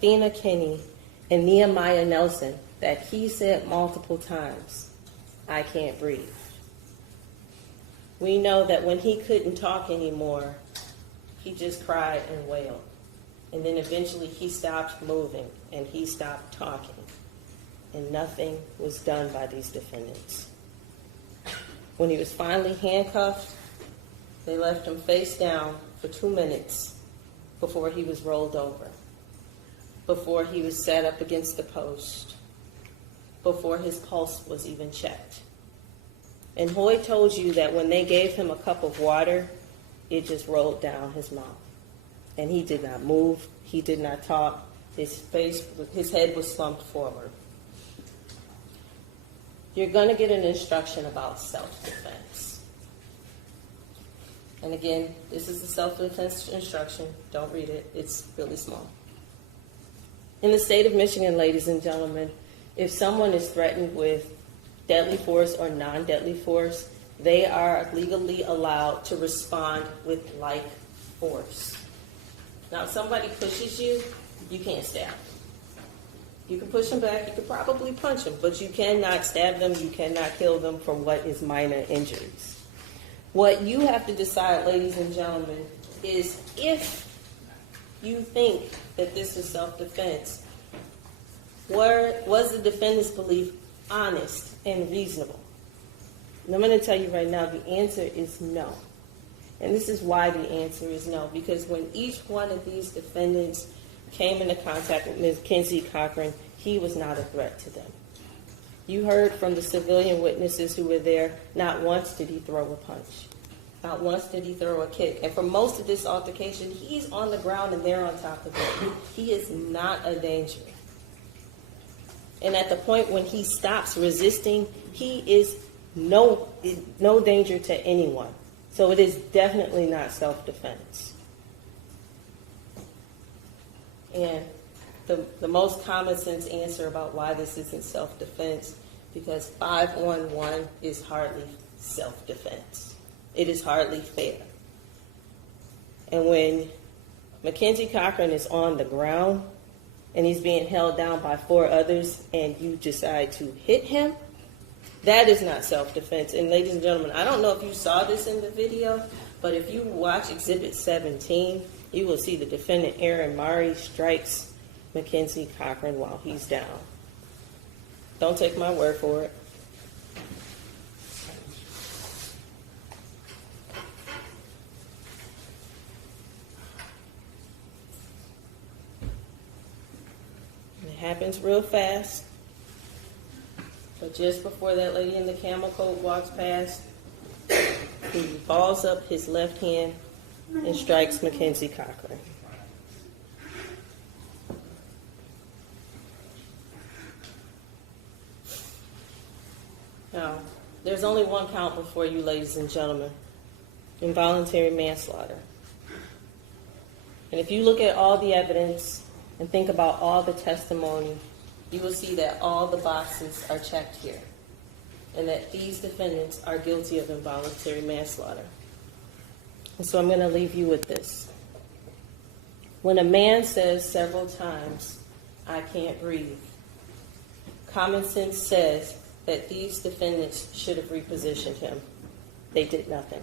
Athena Kinney, and Nehemiah Nelson that he said multiple times, "I can't breathe." We know that when he couldn't talk anymore, he just cried and wailed. And then eventually he stopped moving and he stopped talking. And nothing was done by these defendants. When he was finally handcuffed, they left him face down for 2 minutes before he was rolled over, before he was sat up against the post, before his pulse was even checked. And Hoy told you that when they gave him a cup of water, it just rolled down his mouth. And he did not move. He did not talk. His head was slumped forward. You're going to get an instruction about self-defense. And again, this is the self-defense instruction. Don't read it. It's really small. In the state of Michigan, ladies and gentlemen, if someone is threatened with deadly force or non-deadly force, they are legally allowed to respond with like force. Now, if somebody pushes you, you can't stab them. You can push them back, you could probably punch them, but you cannot stab them, you cannot kill them from what is minor injuries. What you have to decide, ladies and gentlemen, is if you think that this is self-defense, was the defendant's belief honest and reasonable? And I'm going to tell you right now, the answer is no. And this is why the answer is no, because when each one of these defendants came into contact with Ms. Kinsey Cochran, he was not a threat to them. You heard from the civilian witnesses who were there, not once did he throw a punch. Not once did he throw a kick. And for most of this altercation, he's on the ground and they're on top of him. He is not a danger. And at the point when he stops resisting, he is no danger to anyone. So it is definitely not self-defense. And the most common sense answer about why this isn't self-defense, because 5-on-1 is hardly self-defense. It is hardly fair. And when Mackenzie Cochran is on the ground and he's being held down by 4 others and you decide to hit him, that is not self-defense. And ladies and gentlemen, I don't know if you saw this in the video, but if you watch Exhibit 17, you will see the defendant, Aaron Maree, strikes Mackenzie Cochran while he's down. Don't take my word for it. It happens real fast. But just before that lady in the camel coat walks past, he balls up his left hand and strikes Mackenzie Cochran. Now, there's only one count before you, ladies and gentlemen: involuntary manslaughter. And if you look at all the evidence and think about all the testimony, you will see that all the boxes are checked here, and that these defendants are guilty of involuntary manslaughter. And so I'm going to leave you with this. When a man says several times, "I can't breathe," common sense says that these defendants should have repositioned him. They did nothing.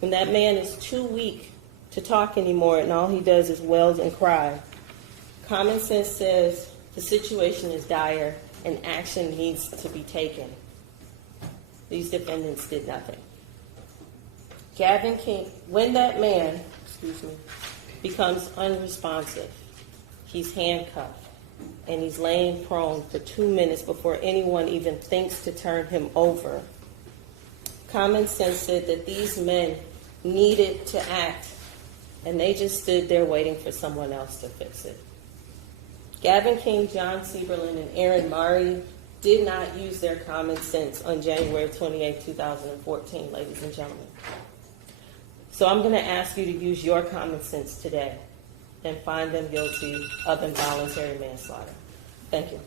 When that man is too weak to talk anymore and all he does is wail and cry, common sense says the situation is dire and action needs to be taken. These defendants did nothing. Gaven King, when that man, becomes unresponsive, he's handcuffed and he's laying prone for 2 minutes before anyone even thinks to turn him over. Common sense said that these men needed to act, and they just stood there waiting for someone else to fix it. Gaven King, John Seiberling, and Aaron Maree did not use their common sense on January 28, 2014, ladies and gentlemen. So I'm going to ask you to use your common sense today and find them guilty of involuntary manslaughter. Thank you.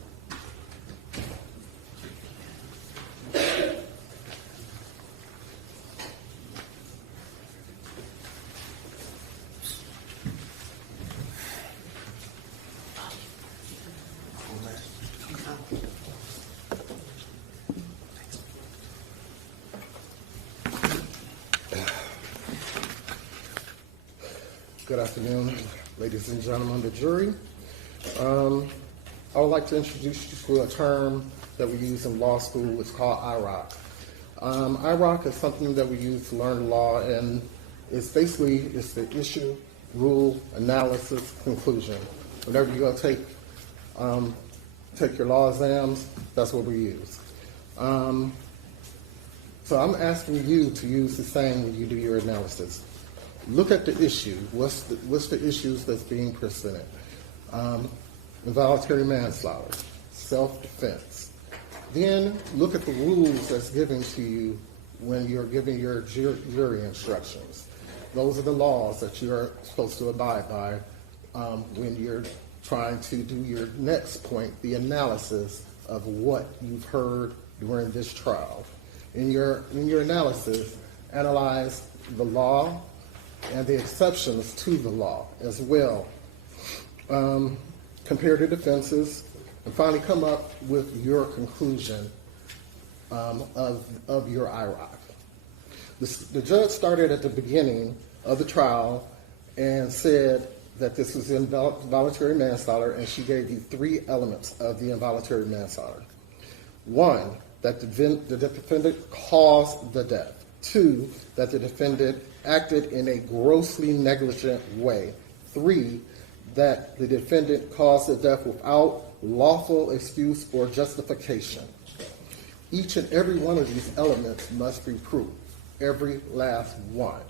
Good afternoon, ladies and gentlemen of the jury. I would like to introduce you to a term that we use in law school. It's called IROC. IROC is something that we use to learn law, and it's the issue, rule, analysis, conclusion. Whenever you go take your law exams, that's what we use. So I'm asking you to use the same when you do your analysis. Look at the issue. What's the issues that's being presented? Involuntary manslaughter, self-defense. Then look at the rules that's given to you when you're giving your jury instructions. Those are the laws that you're supposed to abide by when you're trying to do your next point, the analysis of what you've heard during this trial. In your analysis, analyze the law and the exceptions to the law as well. Compare the defenses, and finally come up with your conclusion of your IROC. The judge started at the beginning of the trial and said that this was involuntary manslaughter, and she gave you 3 elements of the involuntary manslaughter. 1, that the defendant caused the death. 2, that the defendant acted in a grossly negligent way. 3, that the defendant caused the death without lawful excuse or justification. Each and every one of these elements must be proved, every last one.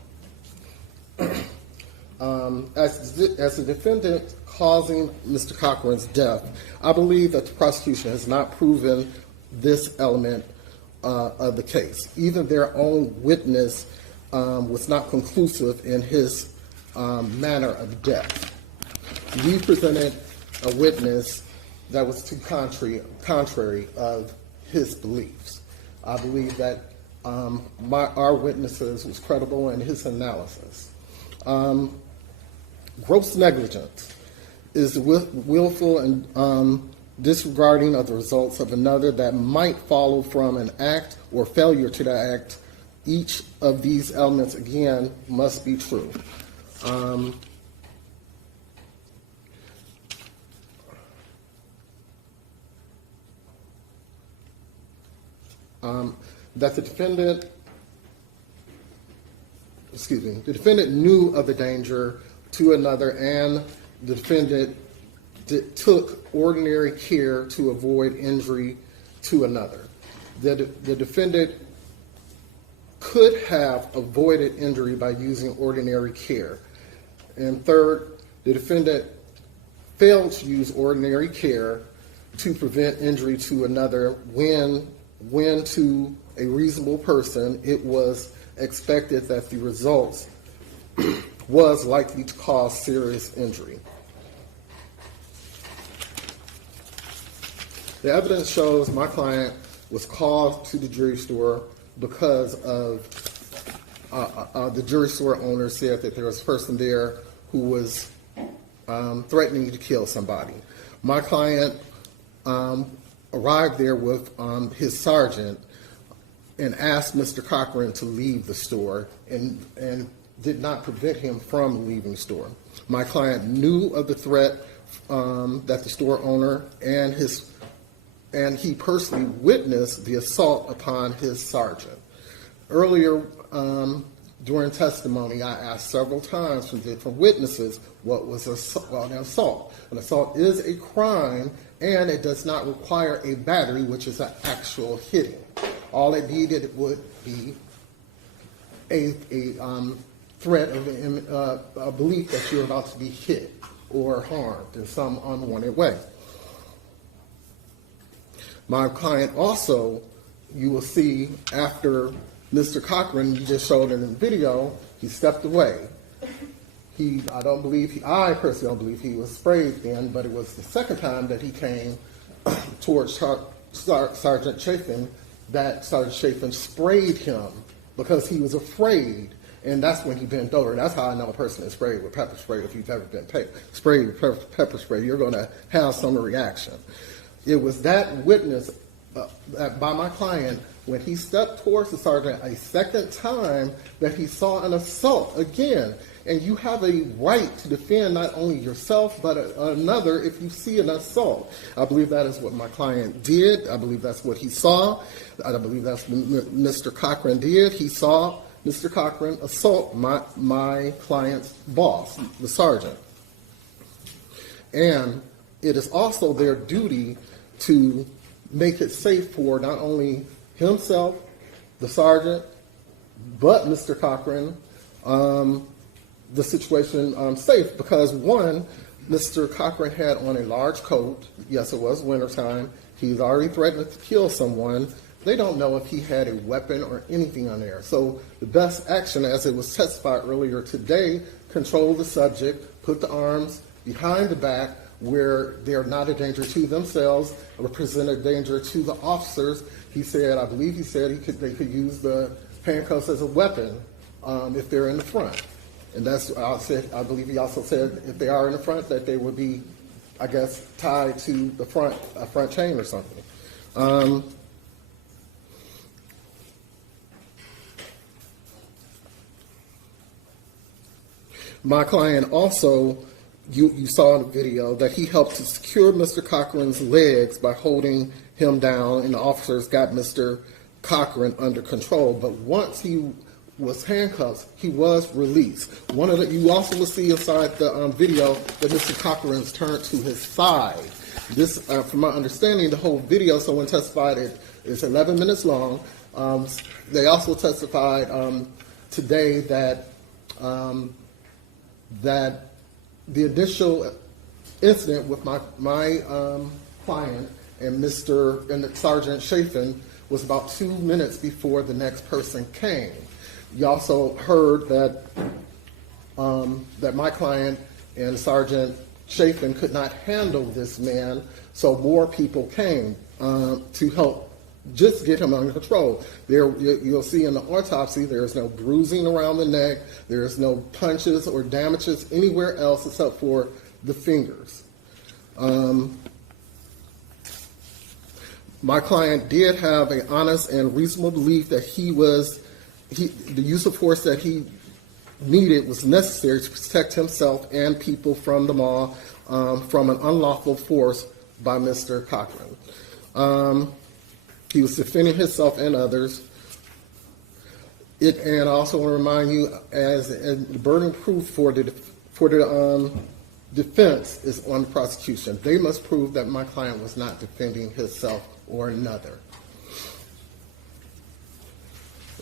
As the defendant causing Mr. Cochran's death, I believe that the prosecution has not proven this element of the case. Even their own witness was not conclusive in his manner of death. We presented a witness that was too contrary of his beliefs. I believe that our witnesses was credible in his analysis. Gross negligence is willful and disregarding of the results of another that might follow from an act or failure to the act. Each of these elements, again, must be true. That the defendant knew of the danger to another, and the defendant took ordinary care to avoid injury to another. The defendant could have avoided injury by using ordinary care. And third, the defendant failed to use ordinary care to prevent injury to another when to a reasonable person it was expected that the results was likely to cause serious injury. The evidence shows my client was called to the jury store because of the jury store owner said that there was a person there who was threatening to kill somebody. My client arrived there with his sergeant and asked Mr. Cochran to leave the store and did not prevent him from leaving the store. My client knew of the threat that the store owner and he personally witnessed the assault upon his sergeant. Earlier during testimony, I asked several times from different witnesses what was an assault. An assault is a crime, and it does not require a battery, which is an actual hitting. All it needed would be a threat of a belief that you're about to be hit or harmed in some unwanted way. My client also, you will see after Mr. Cochran, you just showed in the video, he stepped away. I personally don't believe he was sprayed then, but it was the second time that he came towards Sergeant Chafin that Sergeant Chafin sprayed him because he was afraid, and that's when he bent over. That's how I know a person is sprayed with pepper spray. If you've ever been sprayed with pepper spray, you're going to have some reaction. It was that witness by my client when he stepped towards the sergeant a second time that he saw an assault again. and you have a right to defend not only yourself but another if you see an assault. I believe that is what my client did. I believe that's what he saw. I believe that's what Mr. Cochran did. He saw Mr. Cochran assault my client's boss, the sergeant. And it is also their duty to make it safe for not only himself, the sergeant, but Mr. Cochran, the situation safe. Because one, Mr. Cochran had on a large coat. Yes, it was wintertime. He's already threatened to kill someone. They don't know if he had a weapon or anything on there. So the best action, as it was testified earlier today, control the subject, put the arms behind the back where they're not a danger to themselves or present a danger to the officers. He said, I believe he said they could use the handcuffs as a weapon if they're in the front. And that's, I believe he also said if they are in the front that they would be, I guess, tied to the front, a front chain or something. My client also, you saw in the video that he helped to secure Mr. Cochran's legs by holding him down, and the officers got Mr. Cochran under control. But once he was handcuffed, he was released. You also will see inside the video that Mr. Cochran's turned to his side. This, from my understanding, the whole video, someone testified it's 11 minutes long. They also testified today that the initial incident with my client and the Sergeant Chafin was about 2 minutes before the next person came. You also heard that that my client and Sergeant Chafin could not handle this man, so more people came to help just get him under control. You'll see in the autopsy there is no bruising around the neck, there is no punches or damages anywhere else except for the fingers. My client did have an honest and reasonable belief that the use of force that he needed was necessary to protect himself and people from the mall from an unlawful force by Mr. Cochran. He was defending himself and others. And I also want to remind you, as the burden of proof for the defense is on the prosecution. They must prove that my client was not defending himself or another.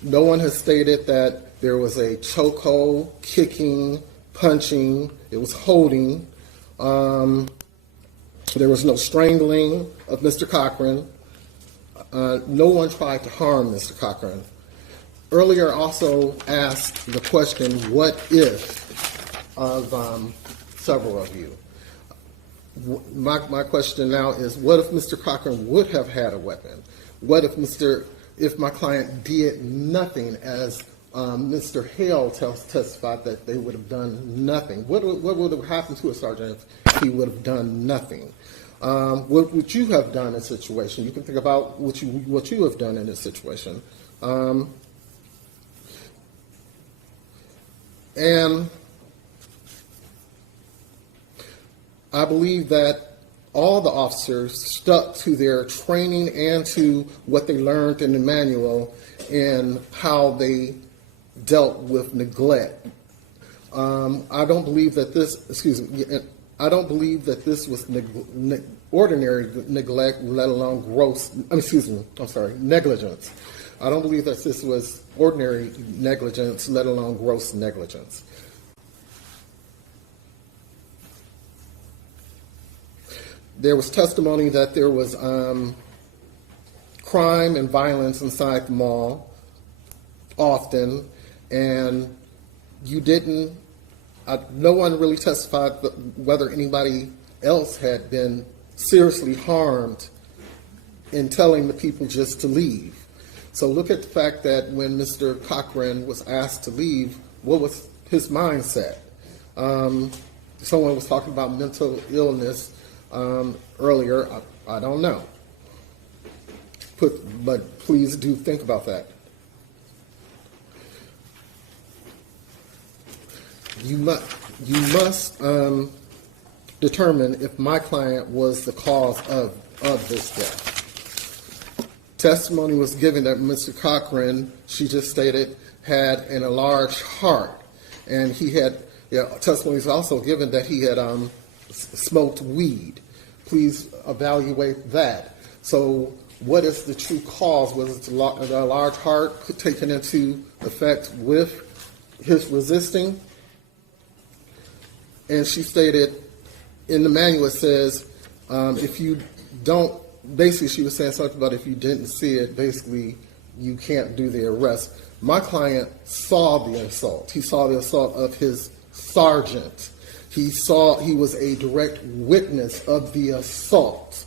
No one has stated that there was a chokehold, kicking, punching. It was holding. There was no strangling of Mr. Cochran. No one tried to harm Mr. Cochran. Earlier, also asked the question, what if, of several of you. My question now is, what if Mr. Cochran would have had a weapon? What if my client did nothing, as Mr. Hale testified that they would have done nothing? What would have happened to a sergeant if he would have done nothing? What would you have done in a situation? You can think about what you have done in this situation. And I believe that all the officers stuck to their training and to what they learned in the manual and how they dealt with neglect. I don't believe that this was ordinary neglect, let alone negligence. I don't believe that this was ordinary negligence, let alone gross negligence. There was testimony that there was crime and violence inside the mall often, and no one really testified whether anybody else had been seriously harmed in telling the people just to leave. So look at the fact that when Mr. Cochran was asked to leave, what was his mindset? Someone was talking about mental illness earlier. I don't know. But please do think about that. you must determine if my client was the cause of this death. Testimony was given that Mr. Cochran, she just stated, had an enlarged heart, and he had. Testimony was also given that he had smoked weed. Please evaluate that. So, what is the true cause? Was it the large heart taken into effect with his resisting? And she stated in the manual, it says, if you don't, basically she was saying something about if you didn't see it, basically you can't do the arrest. My client saw the assault. He saw the assault of his sergeant. He was a direct witness of the assault.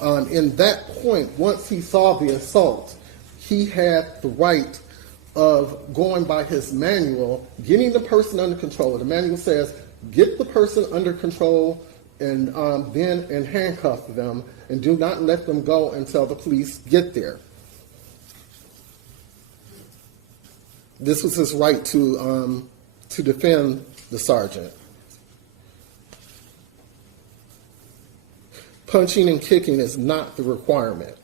In that point, once he saw the assault, he had the right of going by his manual, getting the person under control. The manual says, get the person under control and then handcuff them, and do not let them go until the police get there. This was his right to defend the sergeant. Punching and kicking is not the requirement.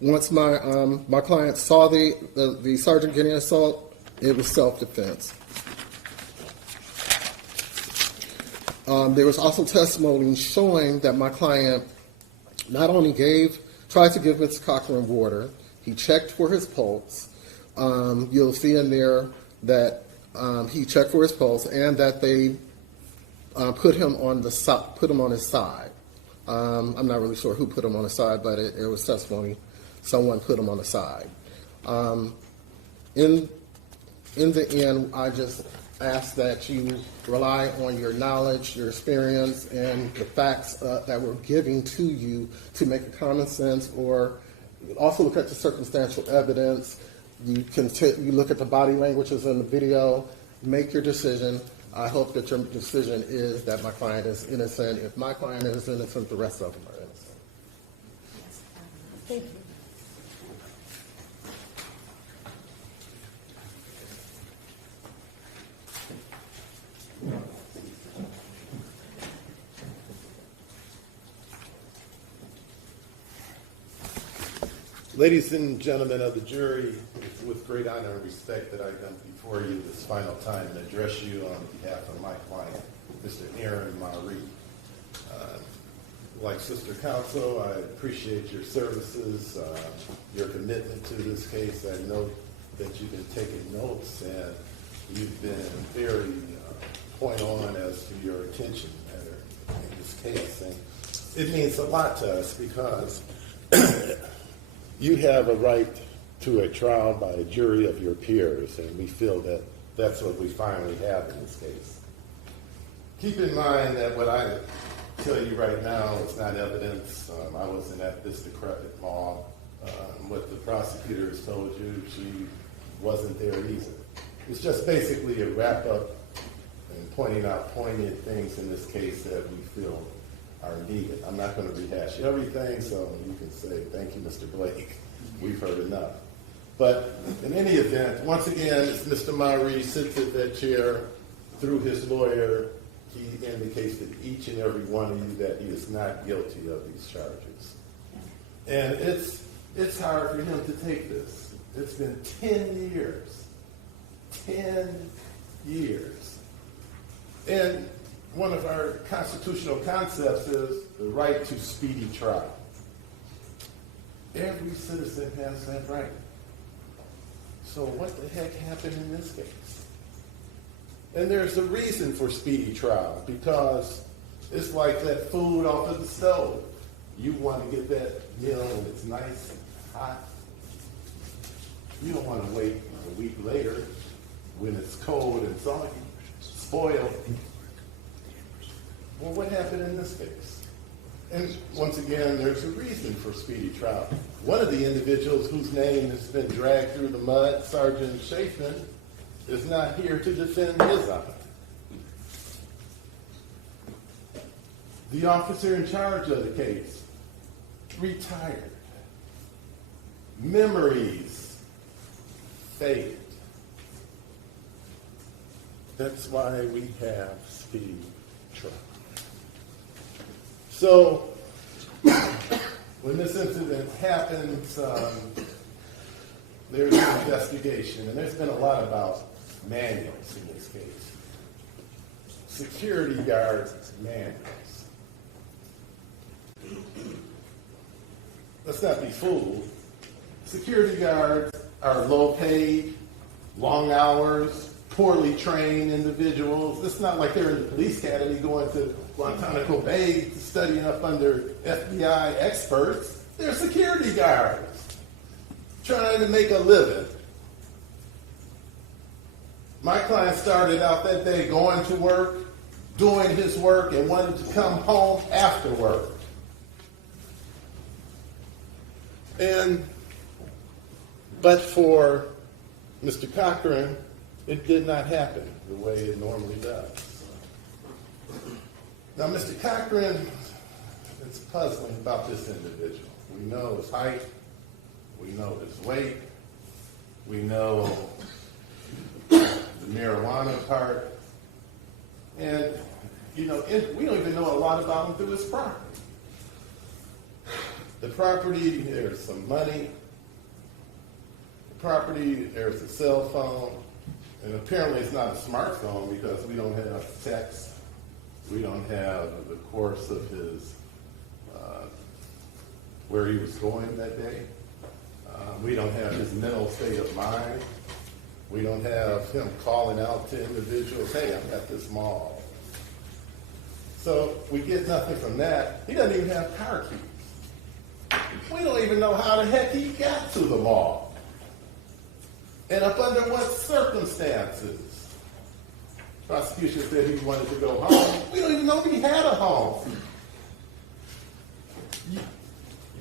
Once my client saw the sergeant getting assault, it was self-defense. There was also testimony showing that my client not only tried to give Mr. Cochran water, he checked for his pulse. You'll see in there that he checked for his pulse, and that they put him on his side. I'm not really sure who put him on his side, but it was testimony. Someone put him on the side. In the end, I just ask that you rely on your knowledge, your experience, and the facts that we're giving to you to make a common sense, or also look at the circumstantial evidence. You look at the body languages in the video, make your decision. I hope that your decision is that my client is innocent. If my client is innocent, the rest of them are innocent. Thank you. Ladies and gentlemen of the jury, it's with great honor and respect that I come before you this final time and address you on behalf of my client, Mr. Aaron Maree. Like Sister Counsel, I appreciate your services, your commitment to this case. I know that you've been taking notes, and you've been very point on as to your attention in this case. And it means a lot to us because you have a right to a trial by a jury of your peers, and we feel that that's what we finally have in this case. Keep in mind that what I tell you right now is not evidence. I wasn't at this decrepit mall. What the prosecutor has told you, she wasn't there either. It's just basically a wrap-up and pointing out poignant things in this case that we feel are needed. I'm not going to rehash everything, so you can say, thank you, Mr. Blake. We've heard enough. But in any event, once again, as Mr. Maree sits at that chair, through his lawyer, he indicates to each and every one of you that he is not guilty of these charges. And it's hard for him to take this. It's been 10 years. 10 years. And one of our constitutional concepts is the right to speedy trial. Every citizen has that right. So what the heck happened in this case? And there's a reason for speedy trial, because it's like that food off of the stove. You want to get that meal and it's nice and hot. You don't want to wait a week later when it's cold and soggy, spoiled. Well, what happened in this case? And once again, there's a reason for speedy trial. One of the individuals whose name has been dragged through the mud, Sergeant Chafin, is not here to defend his honor. The officer in charge of the case retired. Memories fade. That's why we have speed trial. So, when this incident happens, there's an investigation, and there's been a lot about manuals in this case. Security guards manuals. Let's not be fooled. Security guards are low paid, long hours, poorly trained individuals. It's not like they're in the police academy going to Guantanamo Bay studying up under FBI experts. They're security guards trying to make a living. My client started out that day going to work, doing his work, and wanted to come home after work. But for Mr. Cochran, it did not happen the way it normally does. Now, Mr. Cochran, it's puzzling about this individual. We know his height, we know his weight, we know the marijuana part, and we don't even know a lot about him through his property. The property, there's some money. The property, there's a cell phone. And apparently it's not a smartphone because we don't have text. We don't have the course of his, where he was going that day. We don't have his mental state of mind. We don't have him calling out to individuals, hey, I'm at this mall. So we get nothing from that. He doesn't even have car keys. We don't even know how the heck he got to the mall. And up under what circumstances. Prosecution said he wanted to go home. We don't even know if he had a home.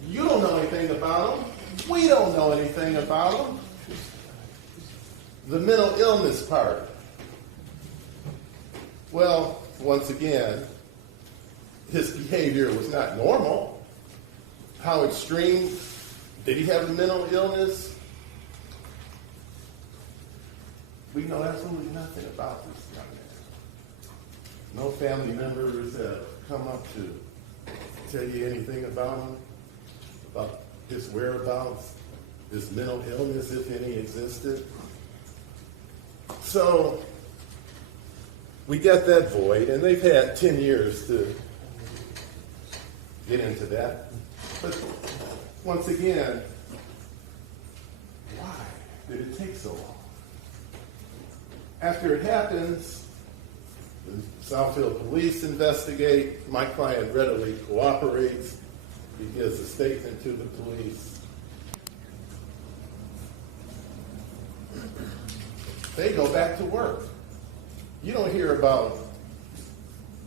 You don't know anything about him. We don't know anything about him. The mental illness part. Well, once again, his behavior was not normal. How extreme? Did he have a mental illness? We know absolutely nothing about this young man. No family members have come up to tell you anything about him, about his whereabouts, his mental illness, if any existed. So we got that void, and they've had 10 years to get into that. But once again, why did it take so long? After it happens, the Southfield police investigate. My client readily cooperates. He gives a statement to the police. They go back to work. You don't hear about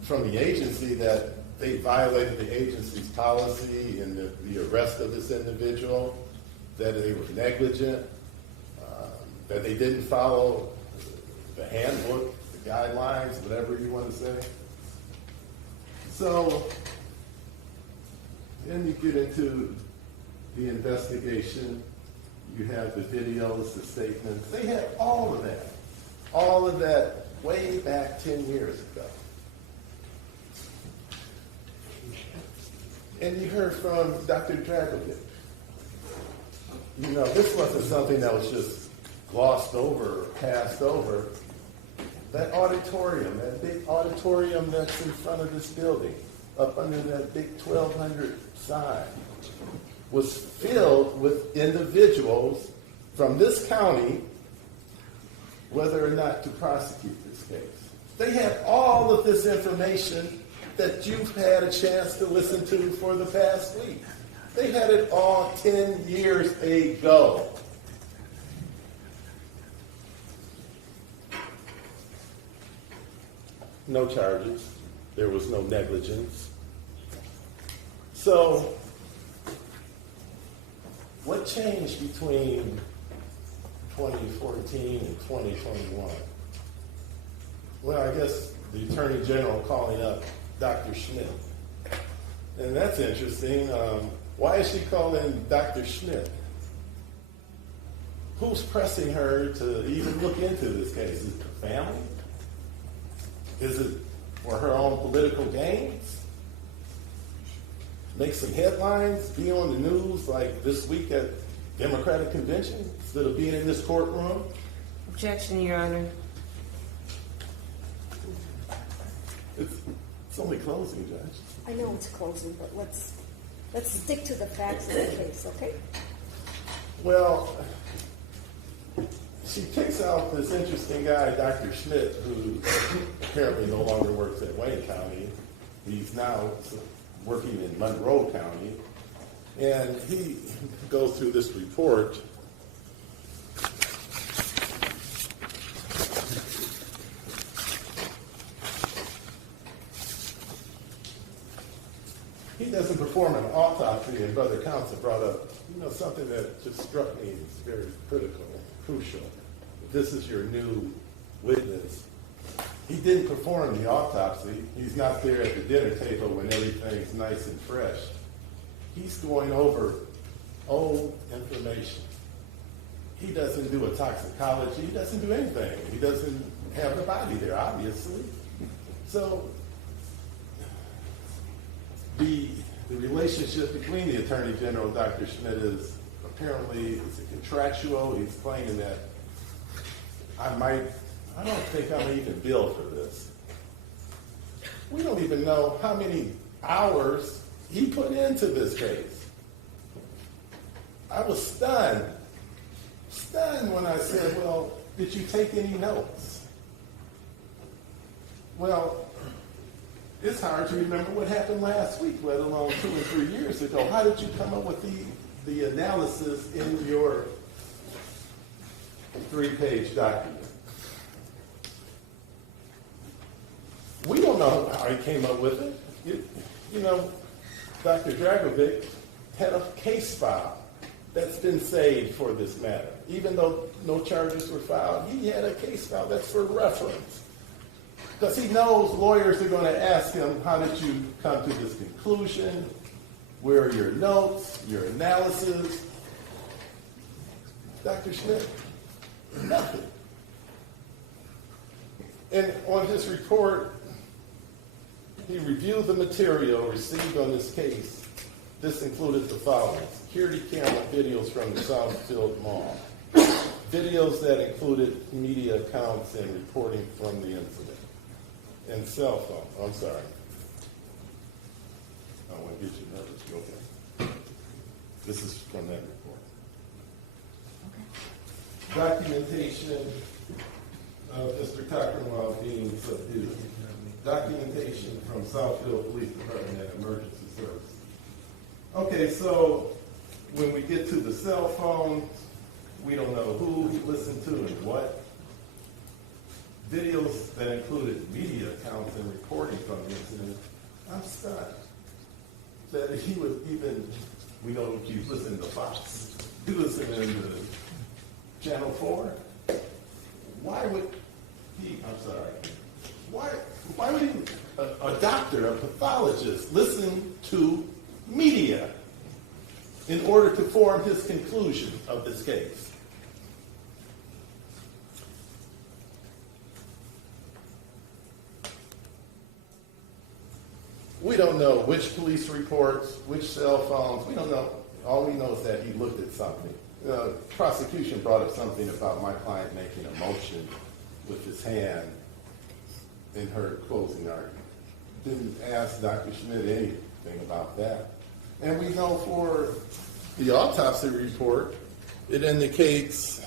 from the agency that they violated the agency's policy in the arrest of this individual, that they were negligent, that they didn't follow the handbook, the guidelines, whatever you want to say. So then you get into the investigation. You have the videos, the statements. They had all of that way back 10 years ago. And you heard from Dr. Dragovic. This wasn't something that was just glossed over or passed over. That auditorium, that big auditorium that's in front of this building, up under that big 1,200 sign, was filled with individuals from this county, whether or not to prosecute this case. They had all of this information that you've had a chance to listen to for the past week. They had it all 10 years ago. No charges. There was no negligence. So, what changed between 2014 and 2021? Well, I guess the Attorney General calling up Dr. Schmidt. And that's interesting. Why is she calling Dr. Schmidt? Who's pressing her to even look into this case? Is it the family? Is it for her own political gains? Make some headlines, be on the news like this week at Democratic Convention instead of being in this courtroom? Objection, Your Honor. It's only closing, Judge. I know it's closing, but let's stick to the facts of the case, okay? Well, she picks out this interesting guy, Dr. Schmidt, who apparently no longer works at Wayne County. He's now working in Monroe County. And he goes through this report. He doesn't perform an autopsy, and Brother Counsel brought up, something that just struck me as very critical, crucial. This is your new witness. He didn't perform the autopsy. He's not there at the dinner table when everything's nice and fresh. He's going over old information. He doesn't do a toxicology. He doesn't do anything. He doesn't have the body there, obviously. So the relationship between the Attorney General, Dr. Schmidt, is apparently it's a contractual. He's claiming that I don't think I'm even billed for this. We don't even know how many hours he put into this case. I was stunned when I said, well, did you take any notes? Well, it's hard to remember what happened last week, let alone 2 and 3 years ago. How did you come up with the analysis in your 3-page document? We don't know how he came up with it. Dr. Dragovic had a case file that's been saved for this matter. Even though no charges were filed, he had a case file that's for reference. Because he knows lawyers are going to ask him, how did you come to this conclusion? Where are your notes, your analysis? Dr. Schmidt, nothing. And on his report, he reviewed the material received on this case. This included the following: security camera videos from the Southfield Mall, videos that included media accounts and reporting from the incident, and cell phone. I'm sorry. I don't want to get you nervous. You okay? This is from that report. Documentation of Mr. Cochran while being subdued. Documentation from Southfield Police Department and Emergency Services. Okay, so when we get to the cell phone, we don't know who he listened to and what. Videos that included media accounts and reporting from the incident. I'm stunned that he was even, we know he was listening to Fox. He was listening to Channel 4. Why would he, why would he, a doctor, a pathologist, listen to media in order to form his conclusion of this case? We don't know which police reports, which cell phones. We don't know. All we know is that he looked at something. Prosecution brought up something about my client making a motion with his hand in her closing argument. Didn't ask Dr. Schmidt anything about that. And we know for the autopsy report, it indicates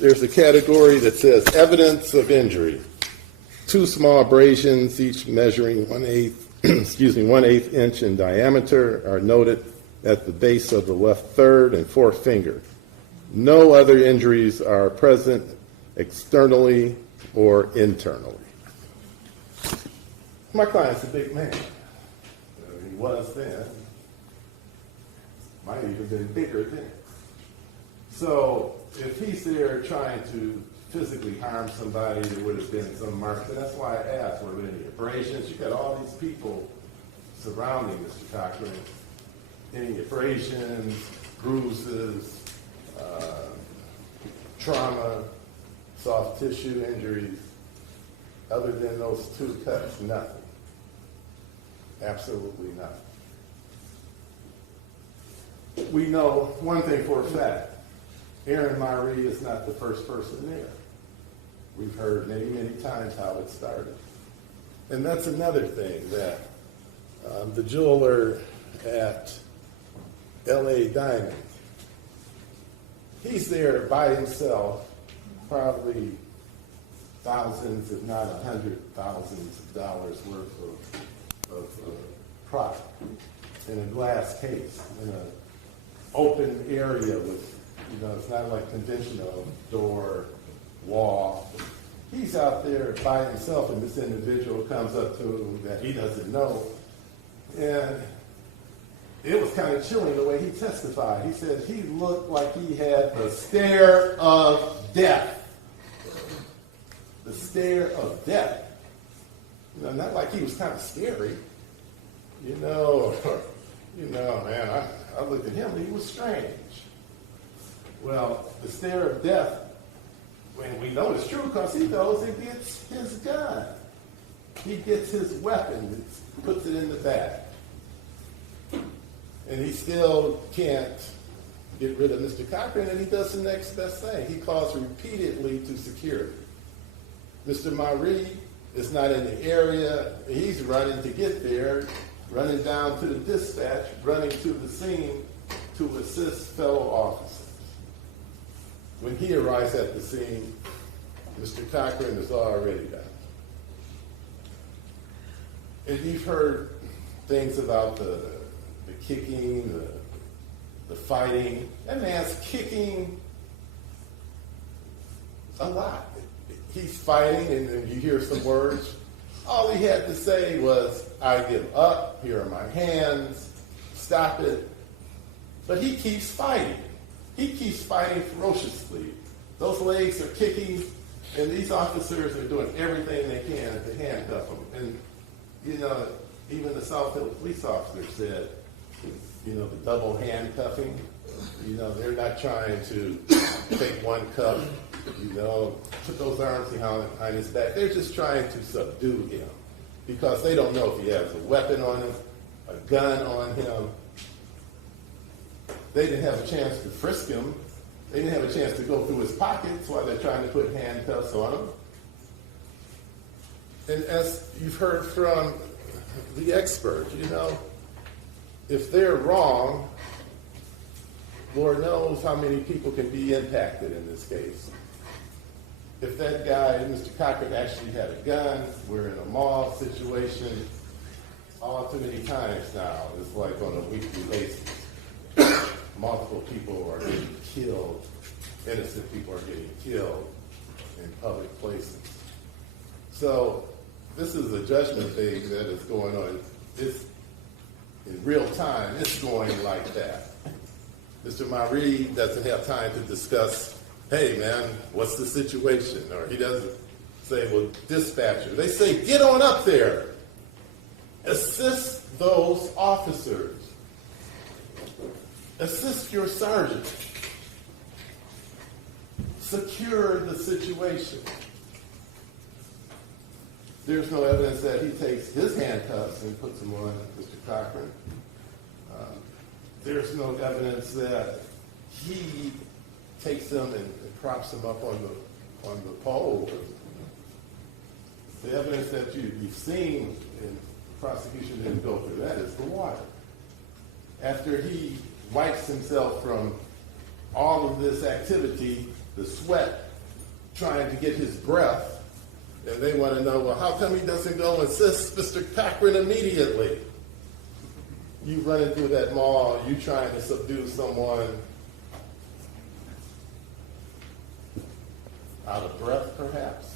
there's a category that says evidence of injury. 2 small abrasions, each measuring 1/8 inch in diameter, are noted at the base of the left third and fourth finger. No other injuries are present externally or internally. My client's a big man. He was then. Might have even been bigger then. So if he's there trying to physically harm somebody, there would have been some marks. And that's why I asked, were there any abrasions? You got all these people surrounding Mr. Cochran. Any abrasions, bruises, trauma, soft tissue injuries. Other than those 2 cuts, nothing. Absolutely nothing. We know one thing for a fact. Aaron Maree is not the first person there. We've heard many, many times how it started. And that's another thing, that the jeweler at L.A. Diamond, he's there by himself, probably thousands, if not $100,000 worth of product in a glass case, in an open area with, it's not like conventional door, wall. He's out there by himself, and this individual comes up to him that he doesn't know. And it was kind of chilling the way he testified. He said he looked like he had the stare of death. The stare of death. Not like he was kind of scary. Man, I looked at him and he was strange. Well, the stare of death, when we know it's true, because he goes and gets his gun. He gets his weapon, puts it in the bag. And he still can't get rid of Mr. Cochran, and he does the next best thing. He calls repeatedly to security. Mr. Maree is not in the area. He's running to get there, running down to the dispatch, running to the scene to assist fellow officers. When he arrives at the scene, Mr. Cochran is already gone. And you've heard things about the kicking, the fighting. That man's kicking a lot. He's fighting, and then you hear some words. All he had to say was, "I give up, here are my hands, stop it." But he keeps fighting. He keeps fighting ferociously. Those legs are kicking, and these officers are doing everything they can to handcuff him. And, even the Southfield police officer said, the double handcuffing, they're not trying to take one cuff, put those arms behind his back. They're just trying to subdue him because they don't know if he has a weapon on him, a gun on him. They didn't have a chance to frisk him. They didn't have a chance to go through his pockets while they're trying to put handcuffs on him. And as you've heard from the expert, if they're wrong, Lord knows how many people can be impacted in this case. If that guy, Mr. Cochran, actually had a gun, we're in a mall situation, all too many times now, it's like on a weekly basis. Multiple people are getting killed, innocent people are getting killed in public places. So this is a judgment thing that is going on. It's in real time, it's going like that. Mr. Maree doesn't have time to discuss, "Hey man, what's the situation?" Or he doesn't say, "Well, dispatcher." They say, "Get on up there. Assist those officers. Assist your sergeant. Secure the situation." There's no evidence that he takes his handcuffs and puts them on Mr. Cochran. There's no evidence that he takes them and props them up on the pole. The evidence that you've seen in prosecution didn't go through that is the water. After he wipes himself from all of this activity, the sweat, trying to get his breath, and they want to know, well, how come he doesn't go and assist Mr. Cochran immediately? You running through that mall, you trying to subdue someone out of breath, perhaps?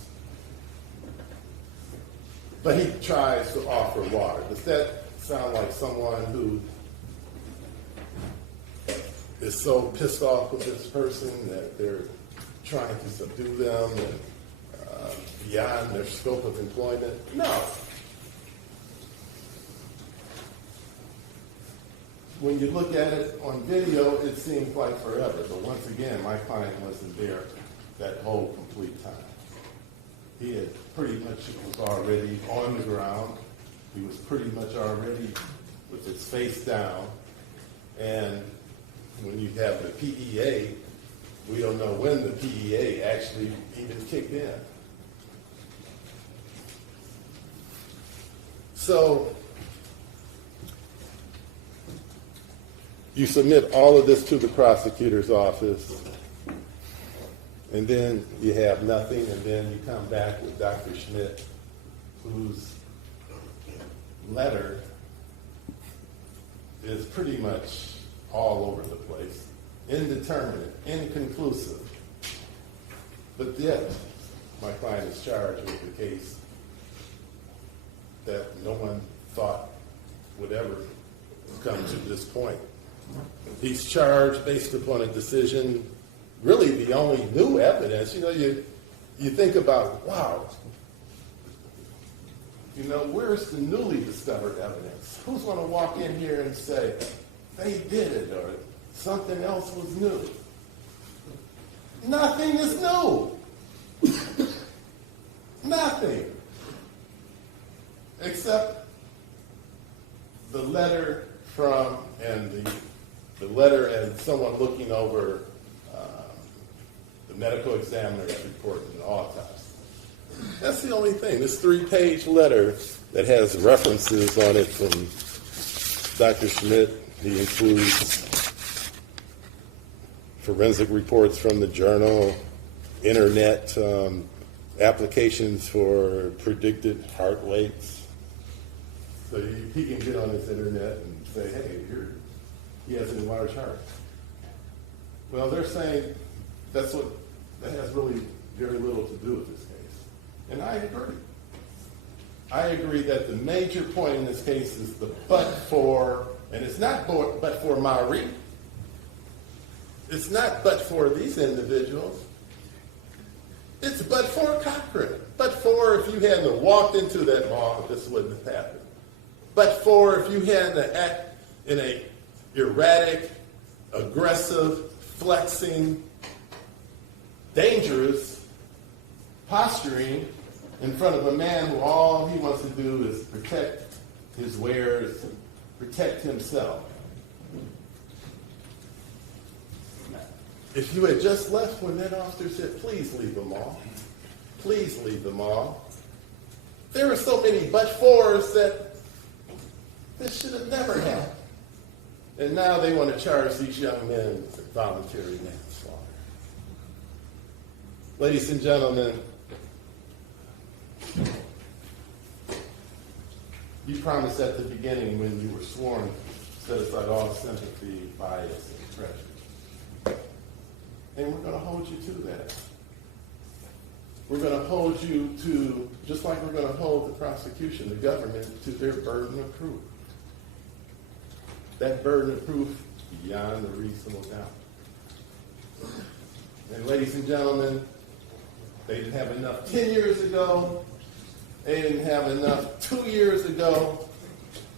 But he tries to offer water. Does that sound like someone who is so pissed off with this person that they're trying to subdue them and beyond their scope of employment? No. When you look at it on video, it seems like forever. But once again, my client wasn't there that whole complete time. He had pretty much was already on the ground. He was pretty much already with his face down. And when you have the PEA, we don't know when the PEA actually even kicked in. So you submit all of this to the prosecutor's office, and then you have nothing, and then you come back with Dr. Schmidt, whose letter is pretty much all over the place, indeterminate, inconclusive. But yet, my client is charged with a case that no one thought would ever come to this point. He's charged based upon a decision, really the only new evidence. You think about, wow, where's the newly discovered evidence? Who's going to walk in here and say, they did it, or something else was new? Nothing is new. Nothing. Except the letter from, and the letter and someone looking over the medical examiner's report and the autopsy. That's the only thing. This 3-page letter that has references on it from Dr. Schmidt. He includes forensic reports from the journal, internet applications for predicted heart rates. So he can get on this internet and say, hey, he has a large heart. Well, they're saying that has really very little to do with this case. And I agree. I agree that the major point in this case is the but for, and it's not but for Maree. It's not but for these individuals. It's but for Cochran. But for if you hadn't walked into that mall, this wouldn't have happened. But for if you hadn't act in a erratic, aggressive, flexing, dangerous posturing in front of a man who all he wants to do is protect his wares, protect himself. If you had just left when that officer said, please leave the mall, please leave the mall, there are so many but-fors that this should have never happened. And now they want to charge these young men with voluntary manslaughter. Ladies and gentlemen, you promised at the beginning when you were sworn to set aside all sympathy, bias, and prejudice. And we're going to hold you to that. We're going to hold you to, just like we're going to hold the prosecution, the government, to their burden of proof. That burden of proof beyond a reasonable doubt. And ladies and gentlemen, they didn't have enough 10 years ago. They didn't have enough 2 years ago.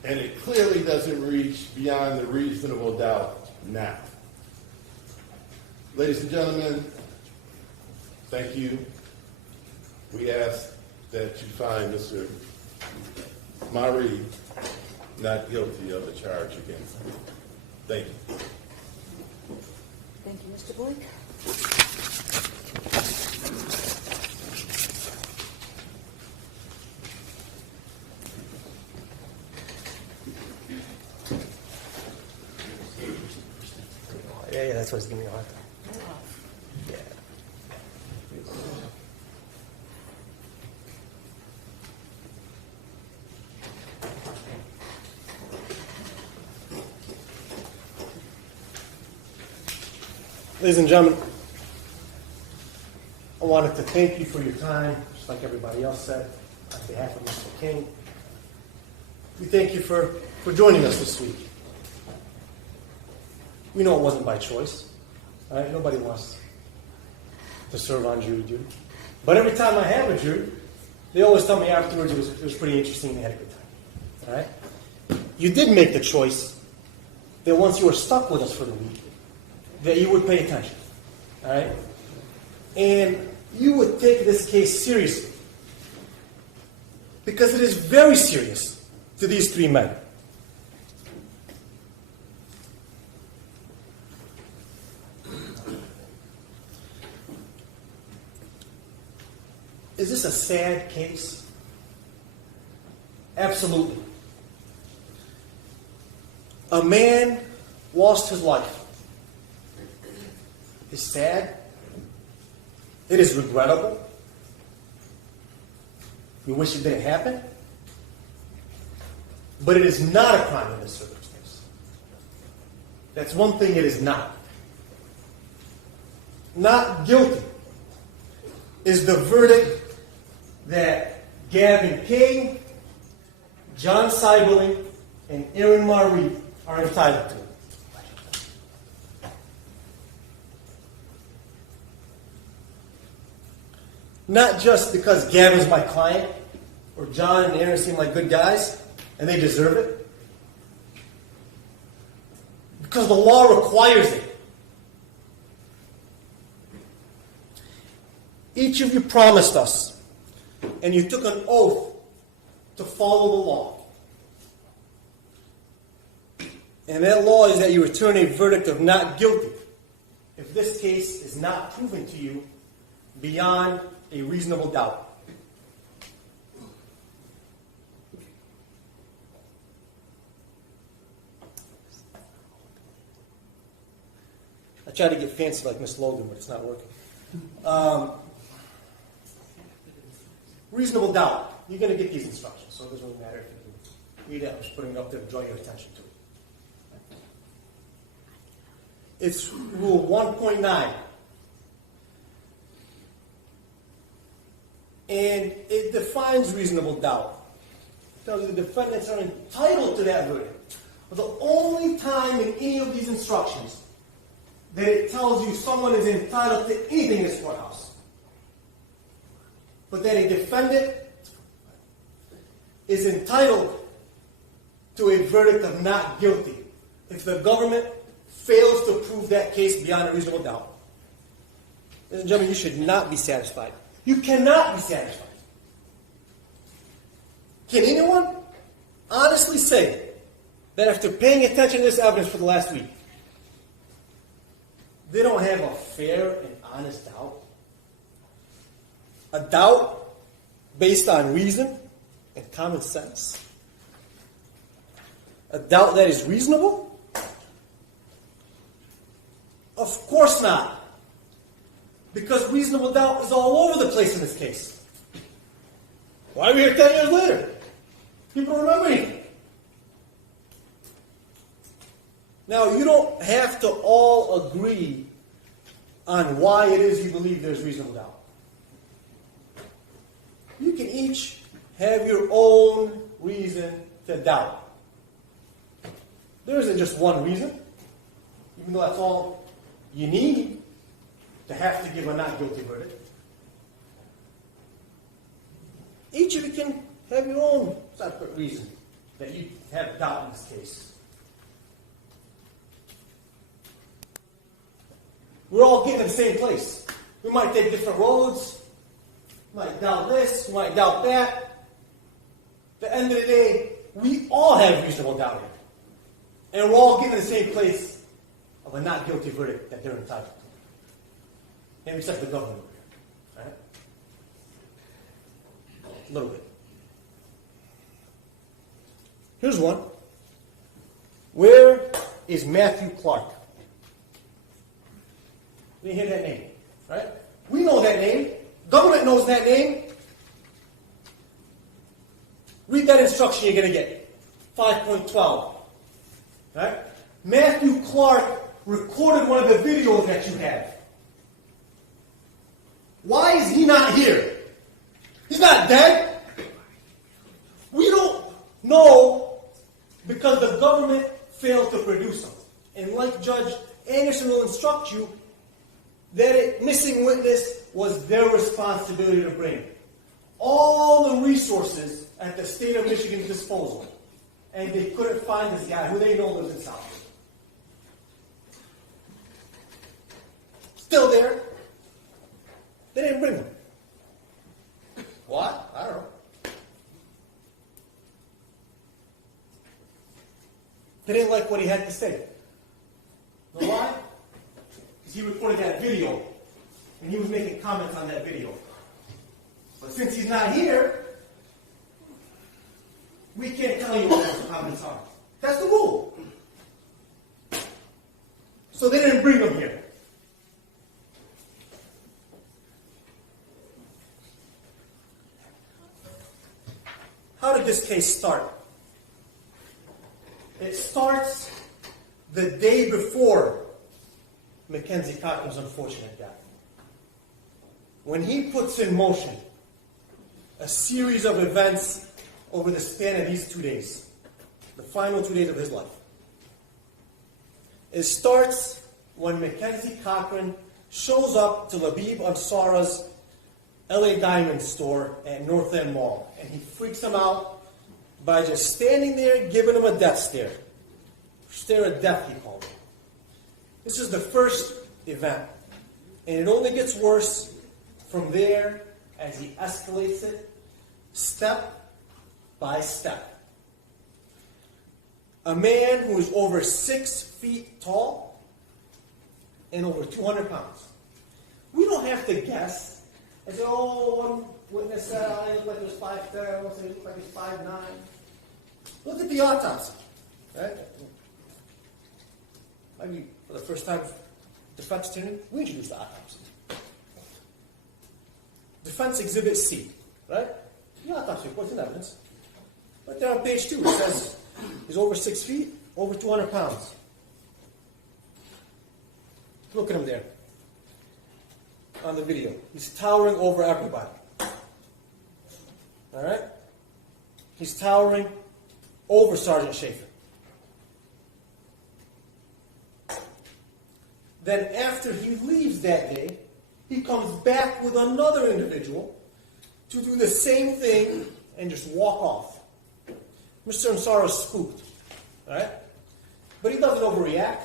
And it clearly doesn't reach beyond the reasonable doubt now. Ladies and gentlemen, thank you. We ask that you find Mr. Maree not guilty of the charge against him. Thank you. Thank you, Mr. Blake. Yeah, that's what's giving me a hard time. Yeah. Ladies and gentlemen, I wanted to thank you for your time, just like everybody else said, on behalf of Mr. King. We thank you for joining us this week. We know it wasn't by choice. All right? Nobody wants to serve on jury duty. But every time I have a jury, they always tell me afterwards it was pretty interesting and they had a good time. All right? You did make the choice that once you were stuck with us for the week, that you would pay attention. All right? And you would take this case seriously. because it is very serious to these three men. Is this a sad case? Absolutely. A man lost his life. It's sad. It is regrettable. We wish it didn't happen. But it is not a crime in this circumstance. That's one thing it is not. Not guilty is the verdict that Gaven King, John Seiberling, and Aaron Maree are entitled to. Not just because Gavin's my client, or John and Aaron seem like good guys, and they deserve it. Because the law requires it. Each of you promised us, and you took an oath to follow the law. And that law is that you return a verdict of not guilty if this case is not proven to you beyond a reasonable doubt. I tried to get fancy like Miss Logan, but it's not working. Reasonable doubt. You're going to get these instructions, so it doesn't really matter if you can read it. I'm just putting it up there to draw your attention to it. It's Rule 1.9. And it defines reasonable doubt. It tells you the defendants are entitled to that verdict. But the only time in any of these instructions that it tells you someone is entitled to anything in this courthouse, but that a defendant is entitled to a verdict of not guilty if the government fails to prove that case beyond a reasonable doubt. Ladies and gentlemen, you should not be satisfied. You cannot be satisfied. Can anyone honestly say that after paying attention to this evidence for the last week, they don't have a fair and honest doubt? A doubt based on reason and common sense? A doubt that is reasonable? Of course not. Because reasonable doubt is all over the place in this case. Why are we here 10 years later? People don't remember anything. Now, you don't have to all agree on why it is you believe there's reasonable doubt. You can each have your own reason to doubt. There isn't just one reason, even though that's all you need to have to give a not guilty verdict. Each of you can have your own separate reason that you have doubt in this case. We're all getting to the same place. We might take different roads. We might doubt this. We might doubt that. At the end of the day, we all have reasonable doubt here. And we're all getting to the same place of a not guilty verdict that they're entitled to. Maybe except the government over here. Right? A little bit. Here's one. Where is Matthew Clark? We didn't hear that name, right? We know that name. Government knows that name. Read that instruction you're going to get. 5.12. Right? Matthew Clark recorded one of the videos that you have. Why is he not here? He's not dead. We don't know because the government failed to produce him. And like Judge Anderson will instruct you, that a missing witness was their responsibility to bring. All the resources at the state of Michigan's disposal. And they couldn't find this guy who they know lives in Southfield. Still there. They didn't bring him. What? I don't know. They didn't like what he had to say. You know why? Because he recorded that video, and he was making comments on that video. But since he's not here, we can't tell you what those comments are. That's the rule. So they didn't bring him here. How did this case start? It starts the day before Mackenzie Cochran's unfortunate death. When he puts in motion a series of events over the span of these 2 days, the final 2 days of his life. It starts when Mackenzie Cochran shows up to Labib Ansara's LA Diamond store at Northland Mall, and he freaks him out by just standing there giving him a death stare. Stare of death, he called it. This is the first event, and it only gets worse from there as he escalates it step by step. A man who is over 6 feet tall and over 200 pounds. We don't have to guess. I said, one witness said, I look like he was 5'10", one said he looked like he was 5'9". Look at the autopsy. Right? Maybe for the first time, defense attorney, we introduced the autopsy. Defense Exhibit C, right? The autopsy report's in evidence. Right there on page 2, it says he's over 6 feet, over 200 pounds. Look at him there on the video. He's towering over everybody. All right? He's towering over Sergeant Schaefer. Then after he leaves that day, he comes back with another individual to do the same thing and just walk off. Mr. Ansara is spooked. All right? But he doesn't overreact.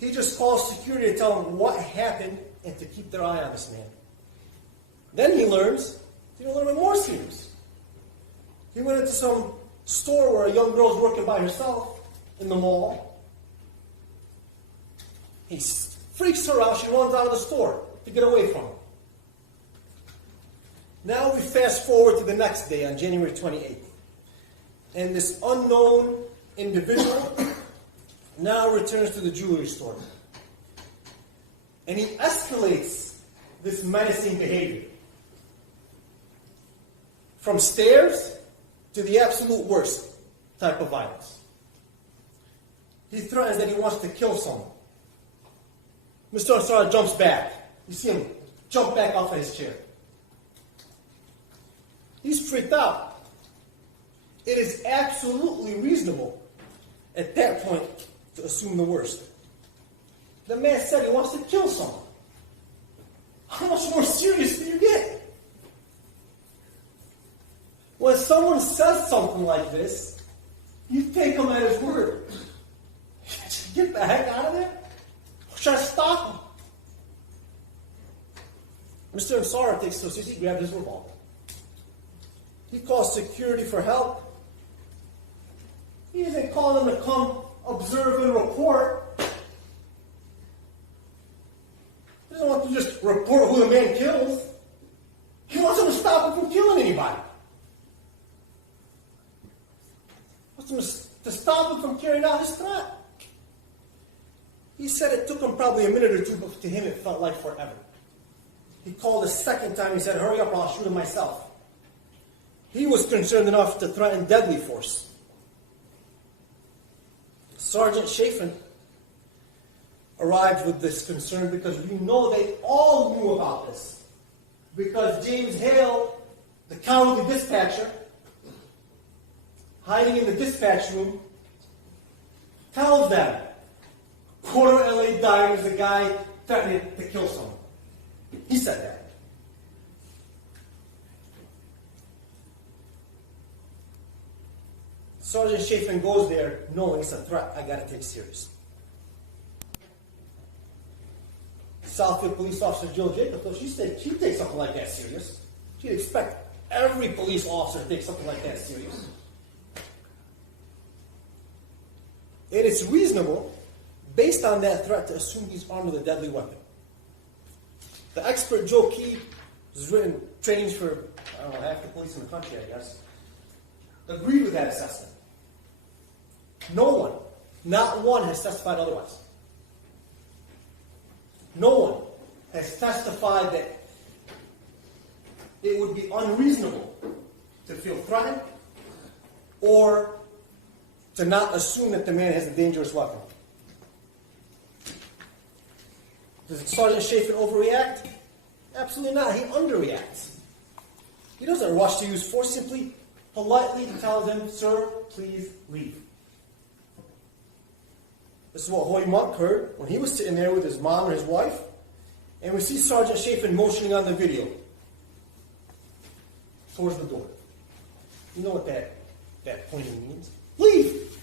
He just calls security to tell him what happened and to keep their eye on this man. Then he learns a little bit more serious. He went into some store where a young girl's working by herself in the mall. He freaks her out. She runs out of the store to get away from him. Now we fast forward to the next day on January 28th. And this unknown individual now returns to the jewelry store. And he escalates this menacing behavior. From stares to the absolute worst type of violence. He threatens that he wants to kill someone. Mr. Ansara jumps back. You see him jump back off of his chair. He's freaked out. It is absolutely reasonable at that point to assume the worst. The man said he wants to kill someone. How much more serious do you get? When someone says something like this, you take him at his word. Get the heck out of there. Try to stop him. Mr. Ansara takes so seriously, he grabs his revolver. He calls security for help. He isn't calling them to come observe and report. He doesn't want to just report who the man kills. He wants them to stop him from killing anybody. He wants them to stop him from carrying out his threat. He said it took him probably a minute or two, but to him it felt like forever. He called a second time. He said, hurry up or I'll shoot him myself. He was concerned enough to threaten deadly force. Sergeant Schaefer arrived with this concern because we know they all knew about this. Because James Hale, the cowardly dispatcher, hiding in the dispatch room, tells them, Quarter LA Diamond is the guy threatening to kill someone. He said that. Sergeant Schaefer goes there knowing it's a threat I got to take serious. Southfield police officer Jill Jacobs, though, she said she'd take something like that serious. She'd expect every police officer to take something like that serious. it is reasonable, based on that threat, to assume he's armed with a deadly weapon. The expert Joe Key, who's written trainings for, I don't know, half the police in the country, I guess, agreed with that assessment. No one, not one, has testified otherwise. No one has testified that it would be unreasonable to feel threatened or to not assume that the man has a dangerous weapon. Does Sergeant Chafin overreact? Absolutely not. He underreacts. He doesn't rush to use force, simply politely tells him, "Sir, please leave." This is what Hoy Monk heard when he was sitting there with his mom or his wife, and we see Sergeant Chafin motioning on the video towards the door. You know what that pointing means? Leave!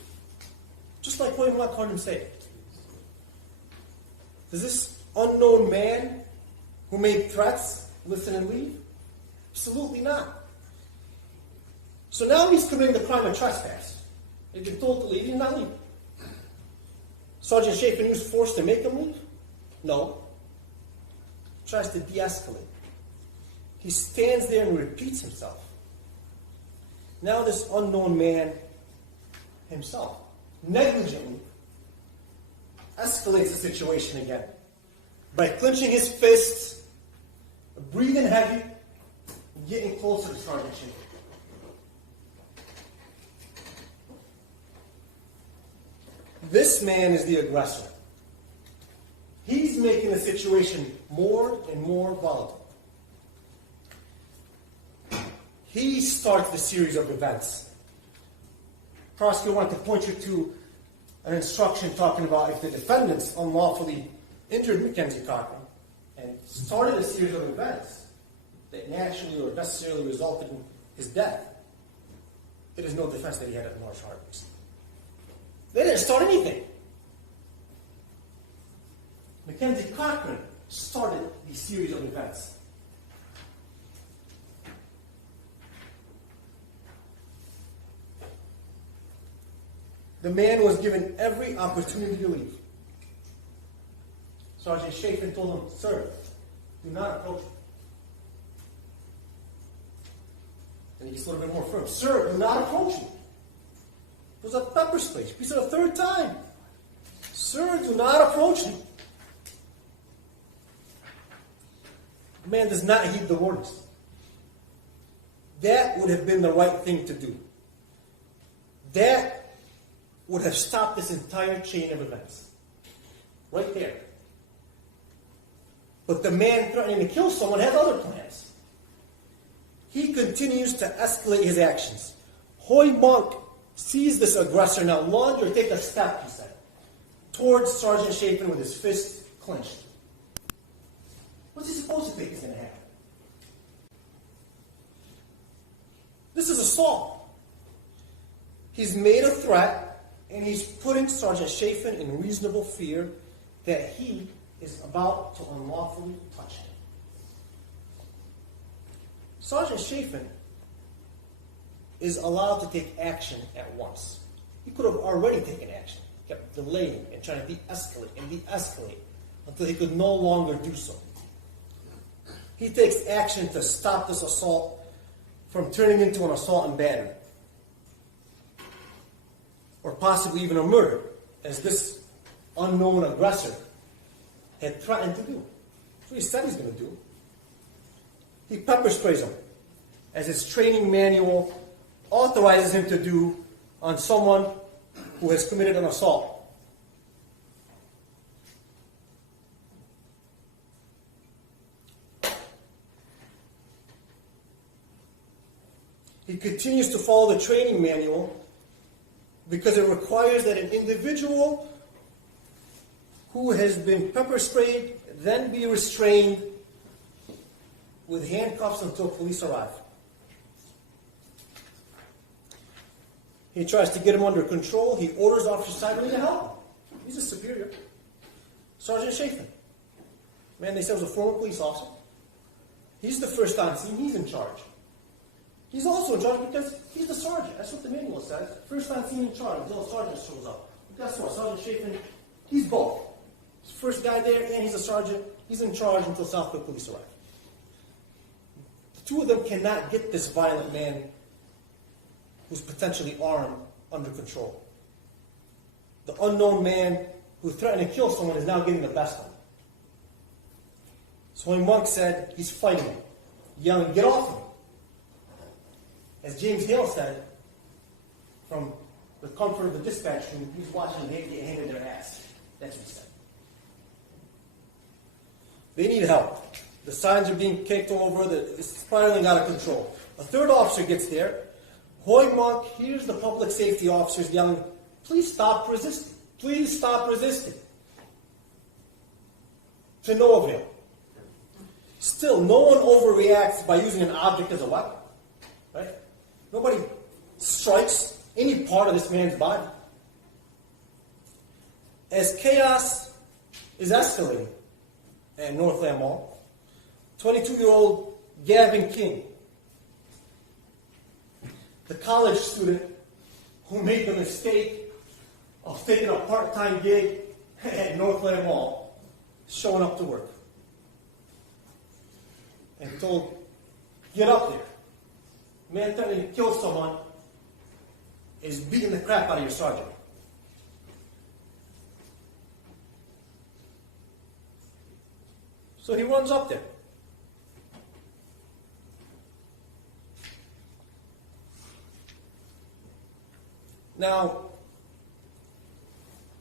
Just like Hoy Monk heard him say. Does this unknown man who made threats listen and leave? Absolutely not. So now he's committing the crime of trespass. He's been told to leave, he's not leaving. Sergeant Chafin used force to make him leave? No. He tries to de-escalate. He stands there and repeats himself. Now this unknown man himself negligently escalates the situation again by clenching his fists, breathing heavy, and getting closer to Sergeant Chafin. This man is the aggressor. He's making the situation more and more volatile. He starts the series of events. Prosecutor wanted to point you to an instruction talking about if the defendants unlawfully injured Mackenzie Cochran and started a series of events that naturally or necessarily resulted in his death, it is no defense that he had a large heart. They didn't start anything. Mackenzie Cochran started the series of events. The man was given every opportunity to leave. Sergeant Chafin told him, "Sir, do not approach me." And he gets a little bit more firm. "Sir, do not approach me." It was a pepper spray. He said a third time, "Sir, do not approach me." The man does not heed the warnings. That would have been the right thing to do. That would have stopped this entire chain of events. Right there. But the man threatening to kill someone has other plans. He continues to escalate his actions. Hoy Monk sees this aggressor now lunge or take a step, he said, towards Sergeant Chafin with his fist clenched. What's he supposed to think is going to happen? This is assault. He's made a threat, and he's putting Sergeant Chafin in reasonable fear that he is about to unlawfully touch him. Sergeant Chafin is allowed to take action at once. He could have already taken action. He kept delaying and trying to de-escalate until he could no longer do so. He takes action to stop this assault from turning into an assault and battery, or possibly even a murder, as this unknown aggressor had threatened to do. That's what he said he's going to do. He pepper sprays him, as his training manual authorizes him to do on someone who has committed an assault. He continues to follow the training manual because it requires that an individual who has been pepper sprayed then be restrained with handcuffs until police arrive. He tries to get him under control. He orders Officer Seiberling to help him. He's a superior. Sergeant Chafin. Man, they said was a former police officer. He's the first on scene. He's in charge. He's also in charge because he's the sergeant. That's what the manual says. First on scene in charge until a sergeant shows up. guess what? Sergeant Chafin, he's both. He's the first guy there, and he's a sergeant. He's in charge until Southfield police arrive. The two of them cannot get this violent man who's potentially armed under control. The unknown man who threatened to kill someone is now getting the best of him. So when Monk said he's fighting him, yelling, "Get off him!" As James Hale said, from the comfort of the dispatch room, he's watching them get handed their ass. That's what he said. They need help. The signs are being kicked over. It's spiraling out of control. A third officer gets there. Hoy Monk hears the public safety officers yelling, "Please stop resisting. Please stop resisting." To no avail. Still, no one overreacts by using an object as a weapon. Right? Nobody strikes any part of this man's body. As chaos is escalating at Northland Mall, 22-year-old Gaven King, the college student who made the mistake of taking a part-time gig at Northland Mall, showing up to work, and told, "Get up there. Man threatening to kill someone is beating the crap out of your sergeant." So he runs up there. Now,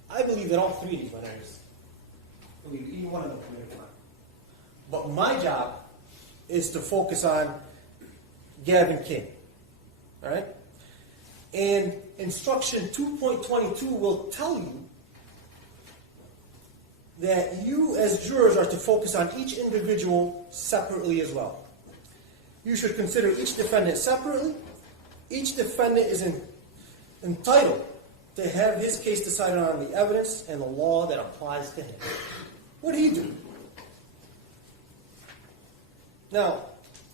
I believe that all three of these winners, either one of them committed a crime. But my job is to focus on Gaven King. All right? And instruction 2.22 will tell you that you as jurors are to focus on each individual separately as well. You should consider each defendant separately. Each defendant is entitled to have his case decided on the evidence and the law that applies to him. What did he do? Now,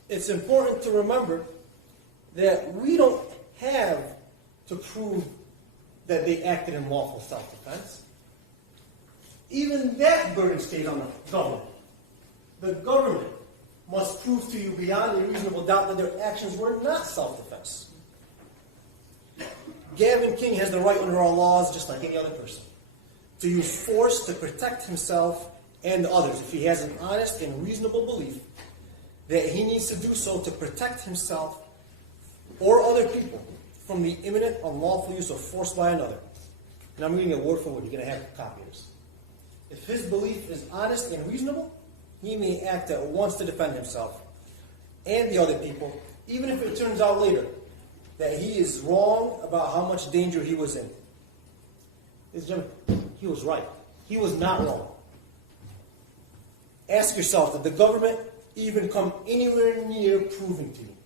it's important to remember that we don't have to prove that they acted in lawful self-defense. Even that burden stays on the government. The government must prove to you beyond a reasonable doubt that their actions were not self-defense. Gaven King has the right under our laws, just like any other person, to use force to protect himself and others if he has an honest and reasonable belief that he needs to do so to protect himself or other people from the imminent unlawful use of force by another. And I'm reading it word for word. You're going to have copies. If his belief is honest and reasonable, he may act at once to defend himself and the other people, even if it turns out later that he is wrong about how much danger he was in. He was right. He was not wrong. Ask yourself, did the government even come anywhere near proving to you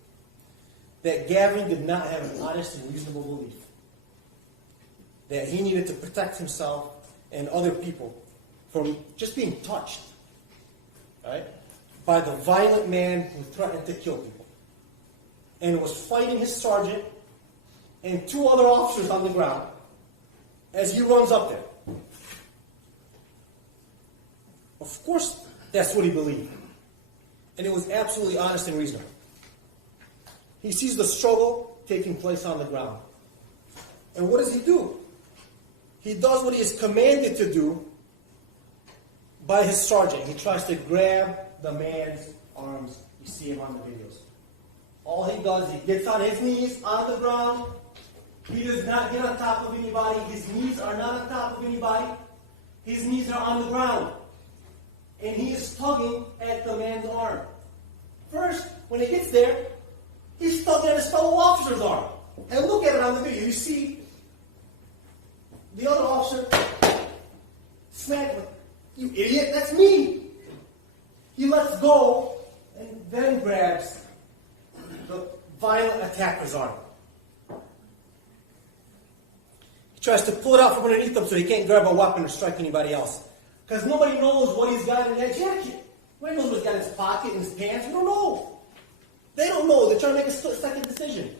that Gaven did not have an honest and reasonable belief that he needed to protect himself and other people from just being touched, right, by the violent man who threatened to kill people and was fighting his sergeant and two other officers on the ground as he runs up there? Of course, that's what he believed. And it was absolutely honest and reasonable. He sees the struggle taking place on the ground. And what does he do? He does what he is commanded to do by his sergeant. He tries to grab the man's arms. You see him on the videos. All he does, he gets on his knees on the ground. He does not get on top of anybody. His knees are not on top of anybody. His knees are on the ground. And he is tugging at the man's arm. First, when he gets there, he's tugging at his fellow officer's arm. And look at it on the video. You see the other officer smack him. "You idiot, that's me!" He lets go and then grabs the violent attacker's arm. He tries to pull it out from underneath him so he can't grab a weapon or strike anybody else. Because nobody knows what he's got in that jacket. Nobody knows what he's got in his pocket, in his pants. We don't know. They don't know. They're trying to make a split-second decision.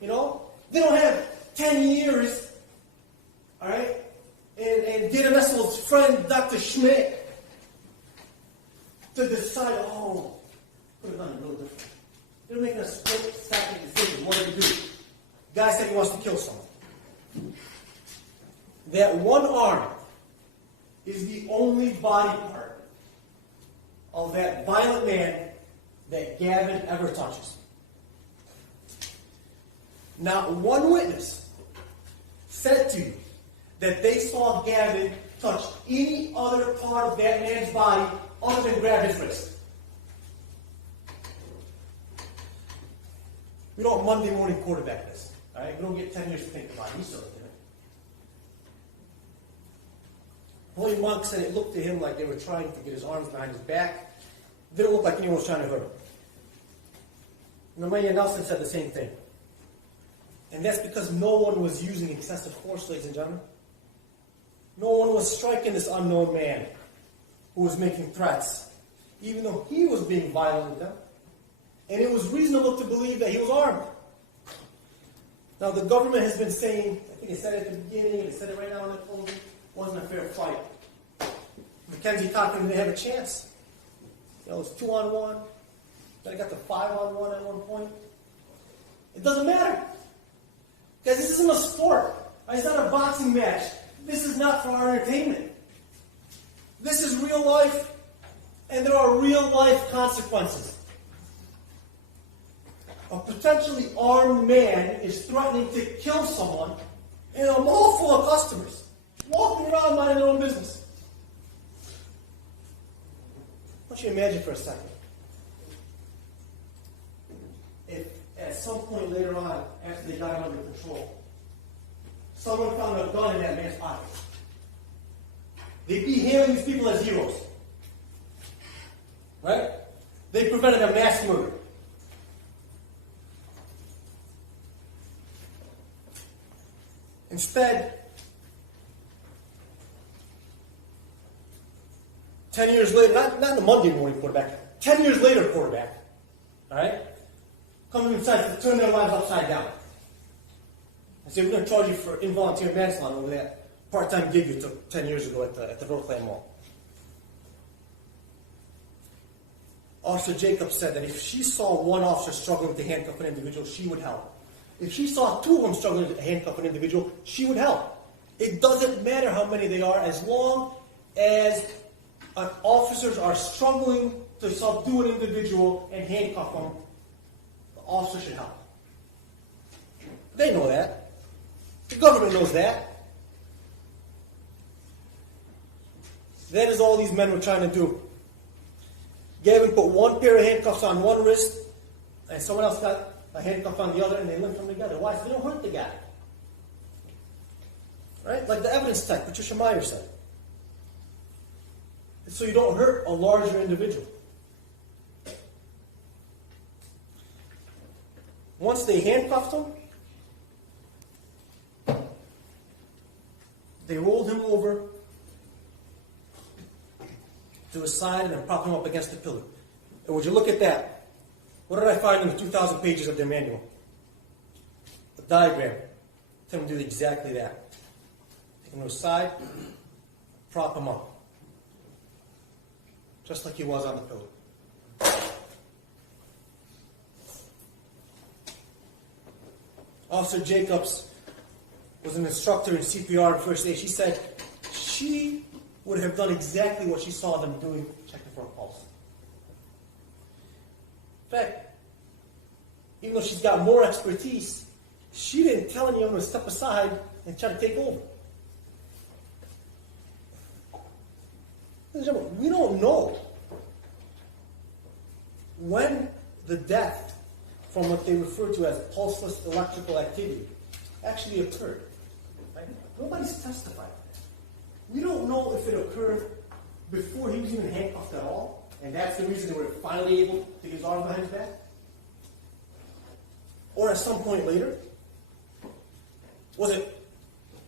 You know? They don't have 10 years, all right, friend, Dr. Schmidt, to decide, could have done it a little different. They're making a split-second decision. What do they do? Guy said he wants to kill someone. That one arm is the only body part of that violent man that Gavin ever touches. Not one witness said to you that they saw Gavin touch any other part of that man's body other than grab his wrist. We don't Monday morning quarterback this. All right? We don't get 10 years to think about it. We still did it. Holy Monk said it looked to him like they were trying to get his arms behind his back. It didn't look like anyone was trying to hurt him. Maria Nelson said the same thing. And that's because no one was using excessive force, ladies and gentlemen. No one was striking this unknown man who was making threats, even though he was being violent with them. And it was reasonable to believe that he was armed. Now, the government has been saying, I think they said it at the beginning, and they said it right now in the closing, wasn't a fair fight. Mackenzie Cochran didn't have a chance. It was 2-on-1. Then I got to 5-on-1 at one point. It doesn't matter. Guys, this isn't a sport. It's not a boxing match. This is not for our entertainment. This is real life, and there are real life consequences. A potentially armed man is threatening to kill someone in a mall full of customers, walking around minding their own business. I want you to imagine for a second. If at some point later on, after they got him under control, someone found a gun in that man's pocket, they'd be hailing these people as heroes. Right? They prevented a mass murder. Instead, 10 years later, not the Monday morning quarterback, 10 years later quarterback, all right, comes inside to turn their lives upside down. I say, we're going to charge you for involuntary manslaughter over that part-time gig you took 10 years ago at the Northland Mall. Officer Jacobs said that if she saw one officer struggling to handcuff an individual, she would help. If she saw two of them struggling to handcuff an individual, she would help. It doesn't matter how many they are, as long as officers are struggling to subdue an individual and handcuff them, the officer should help. They know that. The government knows that. That is all these men were trying to do. Gavin put one pair of handcuffs on one wrist, and someone else got a handcuff on the other, and they linked them together. Why? So they don't hurt the guy. Right? Like the evidence tech, Patricia Meyer said. So you don't hurt a larger individual. Once they handcuffed him, they rolled him over to his side and then propped him up against the pillar. And would you look at that? What did I find in the 2,000 pages of their manual? A diagram. Tell them to do exactly that. Take him to his side, prop him up. Just like he was on the pillar. Officer Jacobs was an instructor in CPR and first aid. She said she would have done exactly what she saw them doing, checking for a pulse. In fact, even though she's got more expertise, she didn't tell anyone to step aside and try to take over. Ladies and gentlemen, we don't know when the death from what they refer to as pulseless electrical activity actually occurred. Right? Nobody's testified. We don't know if it occurred before he was even handcuffed at all, and that's the reason they were finally able to get his arm behind his back, or at some point later. Was it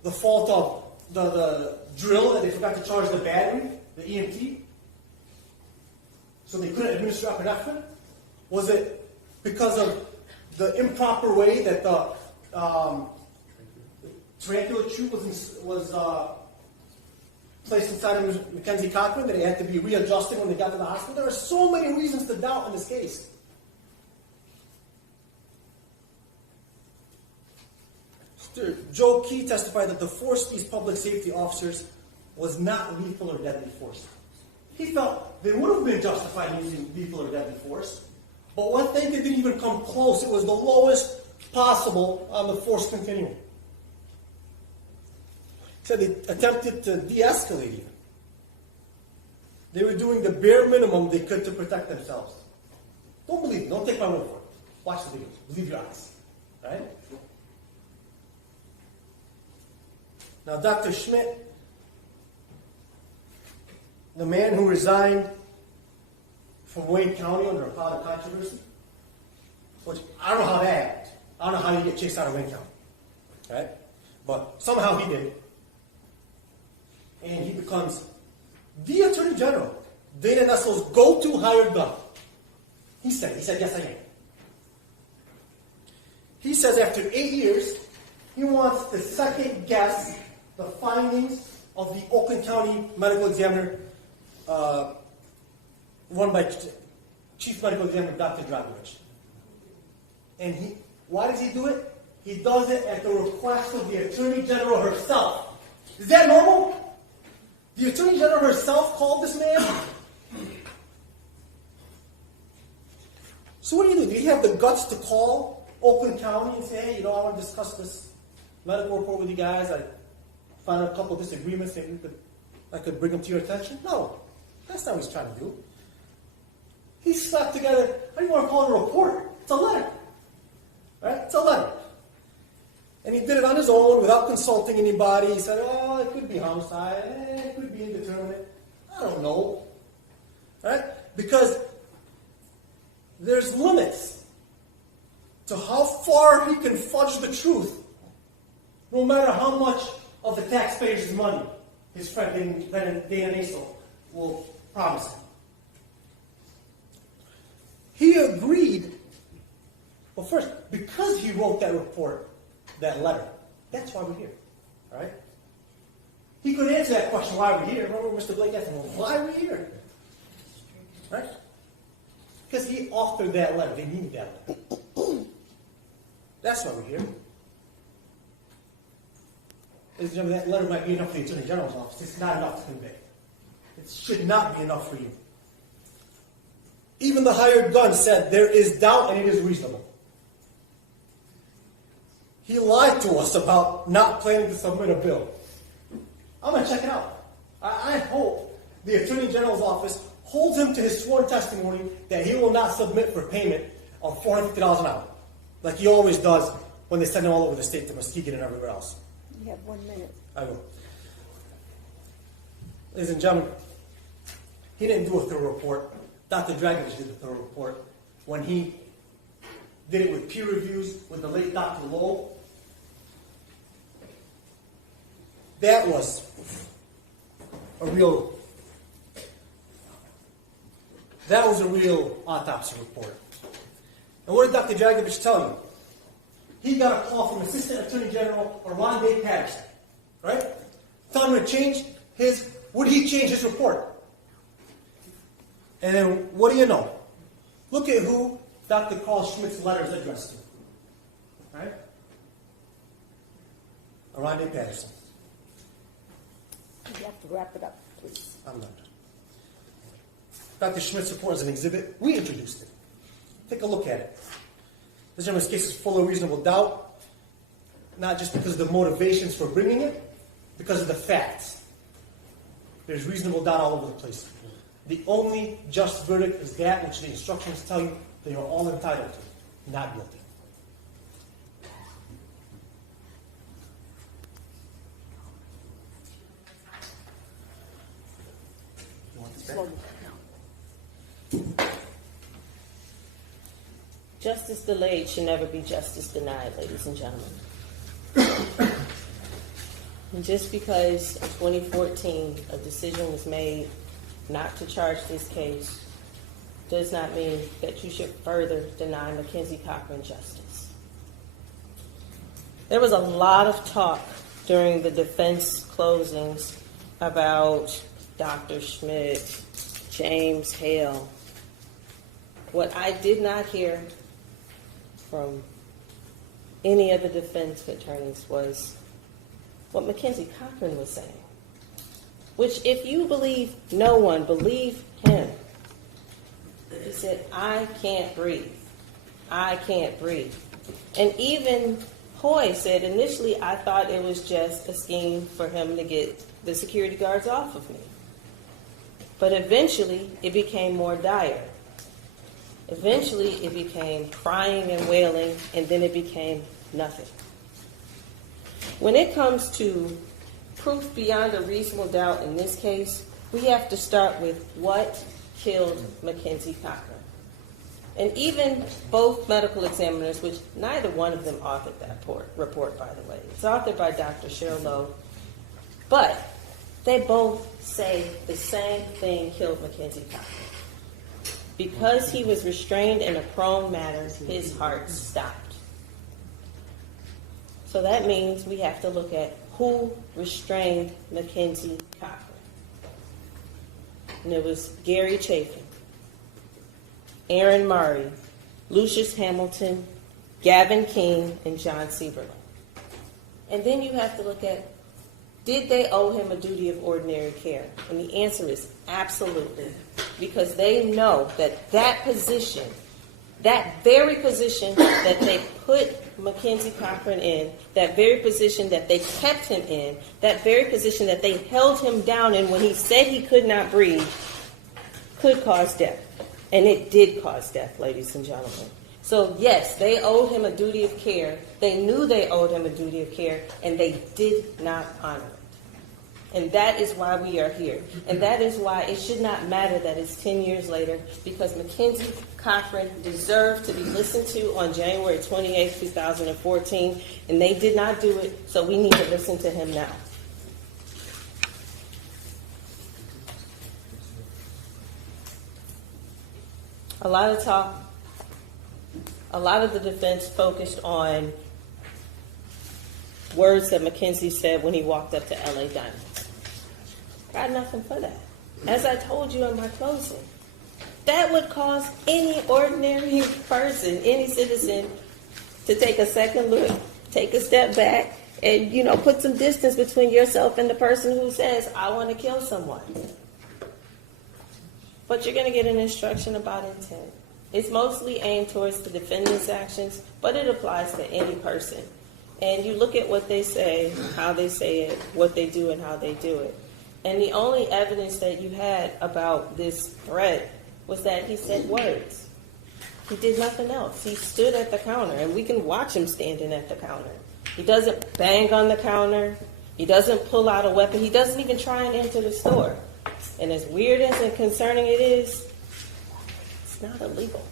the fault of the drill that they forgot to charge the battery, the EMT, so they couldn't administer epinephrine? Was it because of the improper way that the tarantula tube was placed inside of Mackenzie Cochran, that he had to be readjusted when they got to the hospital. There are so many reasons to doubt in this case. Joe Key testified that the force these public safety officers was not lethal or deadly force. He felt they would have been justified in using lethal or deadly force, but what they didn't even come close. It was the lowest possible on the force continuum. He said they attempted to de-escalate even. They were doing the bare minimum they could to protect themselves. Don't believe it. Don't take my word for it. Watch the videos. Believe your eyes. Right? Now, Dr. Schmidt, the man who resigned from Wayne County under a cloud of controversy, which I don't know how that happened. I don't know how you get chased out of Wayne County. Right? But somehow he did. And he becomes the Attorney General, Dana Nessler's go-to hired gun. He said, yes, I am. He says after 8 years, he wants to second guess the findings of the Oakland County Medical Examiner, run by Chief Medical Examiner Dr. Dragovich. And why does he do it? He does it at the request of the Attorney General herself. Is that normal? The Attorney General herself called this man? So what do? Do you have the guts to call Oakland County and say, hey, I want to discuss this medical report with you guys. I found a couple of disagreements and I could bring them to your attention? No, that's not what he's trying to do. He slapped together, how do you want to call it a report? It's a letter. Right? It's a letter. And he did it on his own without consulting anybody. He said, oh, it could be homicide. It could be indeterminate. I don't know. Right? Because there's limits to how far he can fudge the truth, no matter how much of the taxpayers' money his friend Dana Nessler will promise him. He agreed, well, first, because he wrote that report, that letter, that's why we're here. All right? He could answer that question, why we're here. Remember Mr. Blake asked him, well, why are we here? Right? Because he authored that letter. They needed that letter. That's why we're here. Ladies and gentlemen, that letter might be enough for the Attorney General's office. It's not enough to convey. It should not be enough for you. Even the hired gun said there is doubt and it is reasonable. He lied to us about not planning to submit a bill. I'm going to check it out. I hope the Attorney General's office holds him to his sworn testimony that he will not submit for payment of $450 an hour, like he always does when they send him all over the state to Muskegon and everywhere else. You have 1 minute. I will. Ladies and gentlemen, he didn't do a thorough report. Dr. Dragovich did a thorough report. When he did it with peer reviews with the late Dr. Lowell, that was a real autopsy report. And what did Dr. Dragovich tell you? He got a call from Assistant Attorney General Aaron Patterson, right? Telling him to change would he change his report? And then what do you know? Look at who Dr. Carl Schmidt's letter is addressed to. Right? Aaron Patterson. You have to wrap it up, please. I'm done. Dr. Schmidt's report is an exhibit. We introduced it. Take a look at it. This gentleman's case is full of reasonable doubt, not just because of the motivations for bringing it, because of the facts. There's reasonable doubt all over the place. The only just verdict is that which the instructions tell you they are all entitled to, not guilty. You want this back? Justice delayed should never be justice denied, ladies and gentlemen. And just because in 2014 a decision was made not to charge this case does not mean that you should further deny Mackenzie Cochran justice. There was a lot of talk during the defense closings about Dr. Schmidt, James Hale. What I did not hear from any of the defense attorneys was what Mackenzie Cochran was saying, which if you believe no one, believe him. He said, I can't breathe. I can't breathe. And even Hoy said, initially I thought it was just a scheme for him to get the security guards off of me. But eventually it became more dire. Eventually it became crying and wailing, and then it became nothing. When it comes to proof beyond a reasonable doubt in this case, we have to start with what killed Mackenzie Cochran. And even both medical examiners, which neither one of them authored that report, by the way. It's authored by Dr. Cheryl Lowe. But they both say the same thing killed Mackenzie Cochran. Because he was restrained in a prone manner, his heart stopped. So that means we have to look at who restrained Mackenzie Cochran. And it was Gary Chafin, Aaron Maree, Lucius Hamilton, Gaven King, and John Seiberling. And then you have to look at, did they owe him a duty of ordinary care? And the answer is absolutely. Because they know that that position, that very position that they put Mackenzie Cochran in, that very position that they kept him in, that very position that they held him down in when he said he could not breathe, could cause death. And it did cause death, ladies and gentlemen. So yes, they owed him a duty of care. They knew they owed him a duty of care, and they did not honor it. And that is why we are here. And that is why it should not matter that it's 10 years later, because Mackenzie Cochran deserved to be listened to on January 28, 2014, and they did not do it, so we need to listen to him now. A lot of talk, a lot of the defense focused on words that Mackenzie said when he walked up to LA Diamonds. Got nothing for that. As I told you in my closing, that would cause any ordinary person, any citizen, to take a second look, take a step back, and, put some distance between yourself and the person who says, I want to kill someone. But you're going to get an instruction about intent. It's mostly aimed towards the defendant's actions, but it applies to any person. And you look at what they say, how they say it, what they do, and how they do it. And the only evidence that you had about this threat was that he said words. He did nothing else. He stood at the counter, and we can watch him standing at the counter. He doesn't bang on the counter. He doesn't pull out a weapon. He doesn't even try and enter the store. And as weird as and concerning it is, it's not illegal.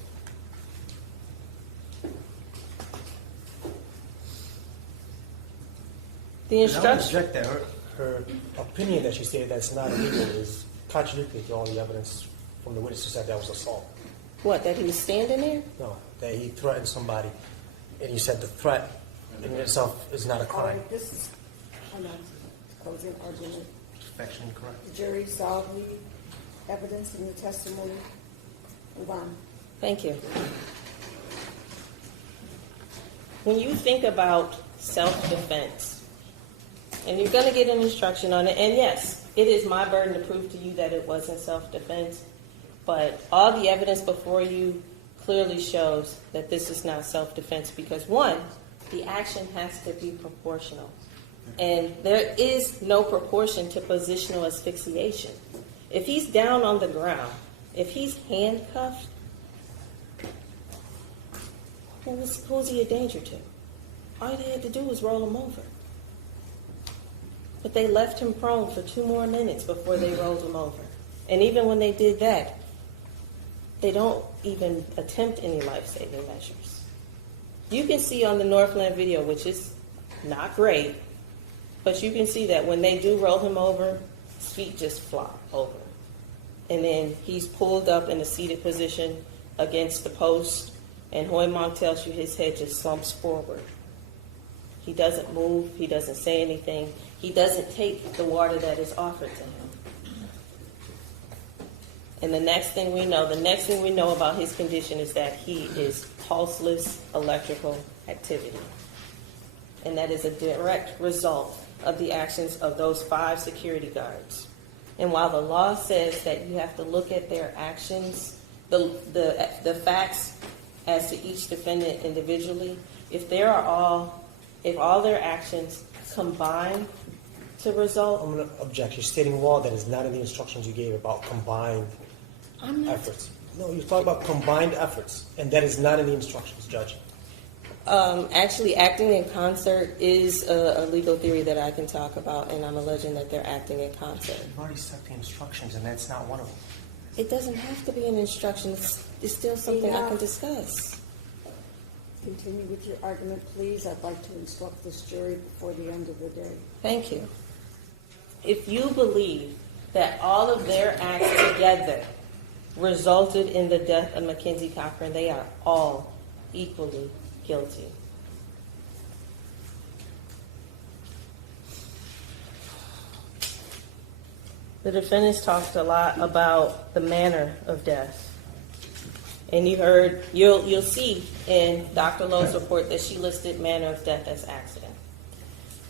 The instruction. I would object that her opinion that she stated that's not illegal is contradictory to all the evidence from the witness who said that was assault. What, that he was standing there? No, that he threatened somebody, and you said the threat in itself is not a All crime. right, this is, I'm not closing argument. Factually correct. The jury saw the evidence in the testimony. Move on. Thank you. When you think about self-defense, and you're going to get an instruction on it, and yes, it is my burden to prove to you that it wasn't self-defense, but all the evidence before you clearly shows that this is not self-defense because, one, the action has to be proportional. And there is no proportion to positional asphyxiation. If he's down on the ground, if he's handcuffed, who's he a danger to? All they had to do was roll him over. But they left him prone for 2 more minutes before they rolled him over. And even when they did that, they don't even attempt any life-saving measures. You can see on the Northland video, which is not great, but you can see that when they do roll him over, his feet just flop over. And then he's pulled up in a seated position against the post, and Hoy Monk tells you his head just slumps forward. He doesn't move. He doesn't say anything. He doesn't take the water that is offered to him. And the next thing we know about his condition is that he is pulseless electrical activity. And that is a direct result of the actions of those 5 security guards. And while the law says that you have to look at their actions, the facts as to each defendant individually, if all their actions combine to result. I'm going to object. You're stating law that is not in the instructions you gave about combined efforts. No, you're talking about combined efforts, and that is not in the instructions, Judge. Actually, acting in concert is a legal theory that I can talk about, and I'm alleging that they're acting in concert. You've already set the instructions, and that's not one of them. It doesn't have to be an instruction. It's still something I can discuss. Continue with your argument, please. I'd like to instruct this jury before the end of the day. Thank you. If you believe that all of their acts together resulted in the death of Mackenzie Cochran, they are all equally guilty. The defendants talked a lot about the manner of death. And you'll see in Dr. Lowe's report that she listed manner of death as accident.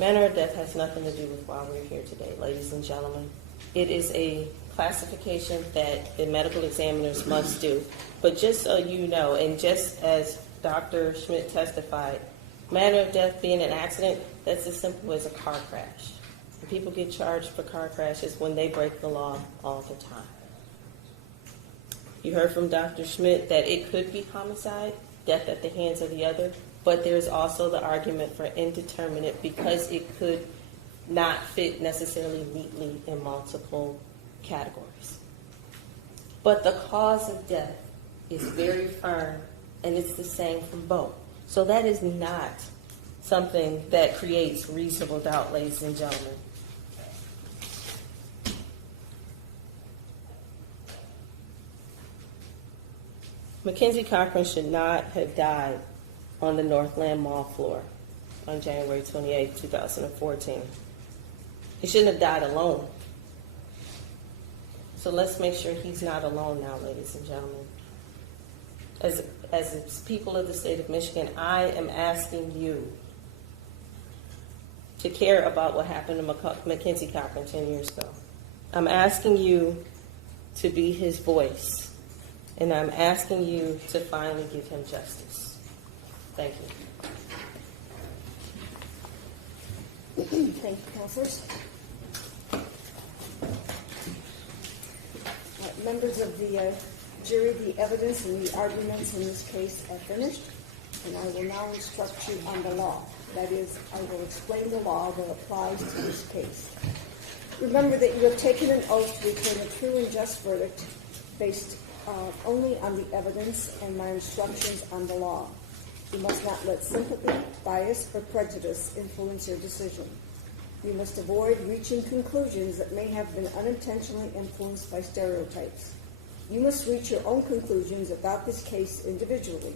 Manner of death has nothing to do with why we're here today, ladies and gentlemen. It is a classification that the medical examiners must do. But just so you know, and just as Dr. Schmidt testified, manner of death being an accident, that's as simple as a car crash. And people get charged for car crashes when they break the law all the time. You heard from Dr. Schmidt that it could be homicide, death at the hands of the other, but there's also the argument for indeterminate because it could not fit necessarily neatly in multiple categories. But the cause of death is very firm, and it's the same from both. So that is not something that creates reasonable doubt, ladies and gentlemen. Mackenzie Cochran should not have died on the Northland Mall floor on January 28, 2014. He shouldn't have died alone. So let's make sure he's not alone now, ladies and gentlemen. As people of the state of Michigan, I am asking you to care about what happened to Mackenzie Cochran 10 years ago. I'm asking you to be his voice. And I'm asking you to finally give him justice. Thank you. Thank you, counselors. Members of the jury, the evidence and the arguments in this case are finished, and I will now instruct you on the law. That is, I will explain the law that applies to this case. Remember that you have taken an oath to return a true and just verdict based only on the evidence and my instructions on the law. You must not let sympathy, bias, or prejudice influence your decision. You must avoid reaching conclusions that may have been unintentionally influenced by stereotypes. You must reach your own conclusions about this case individually,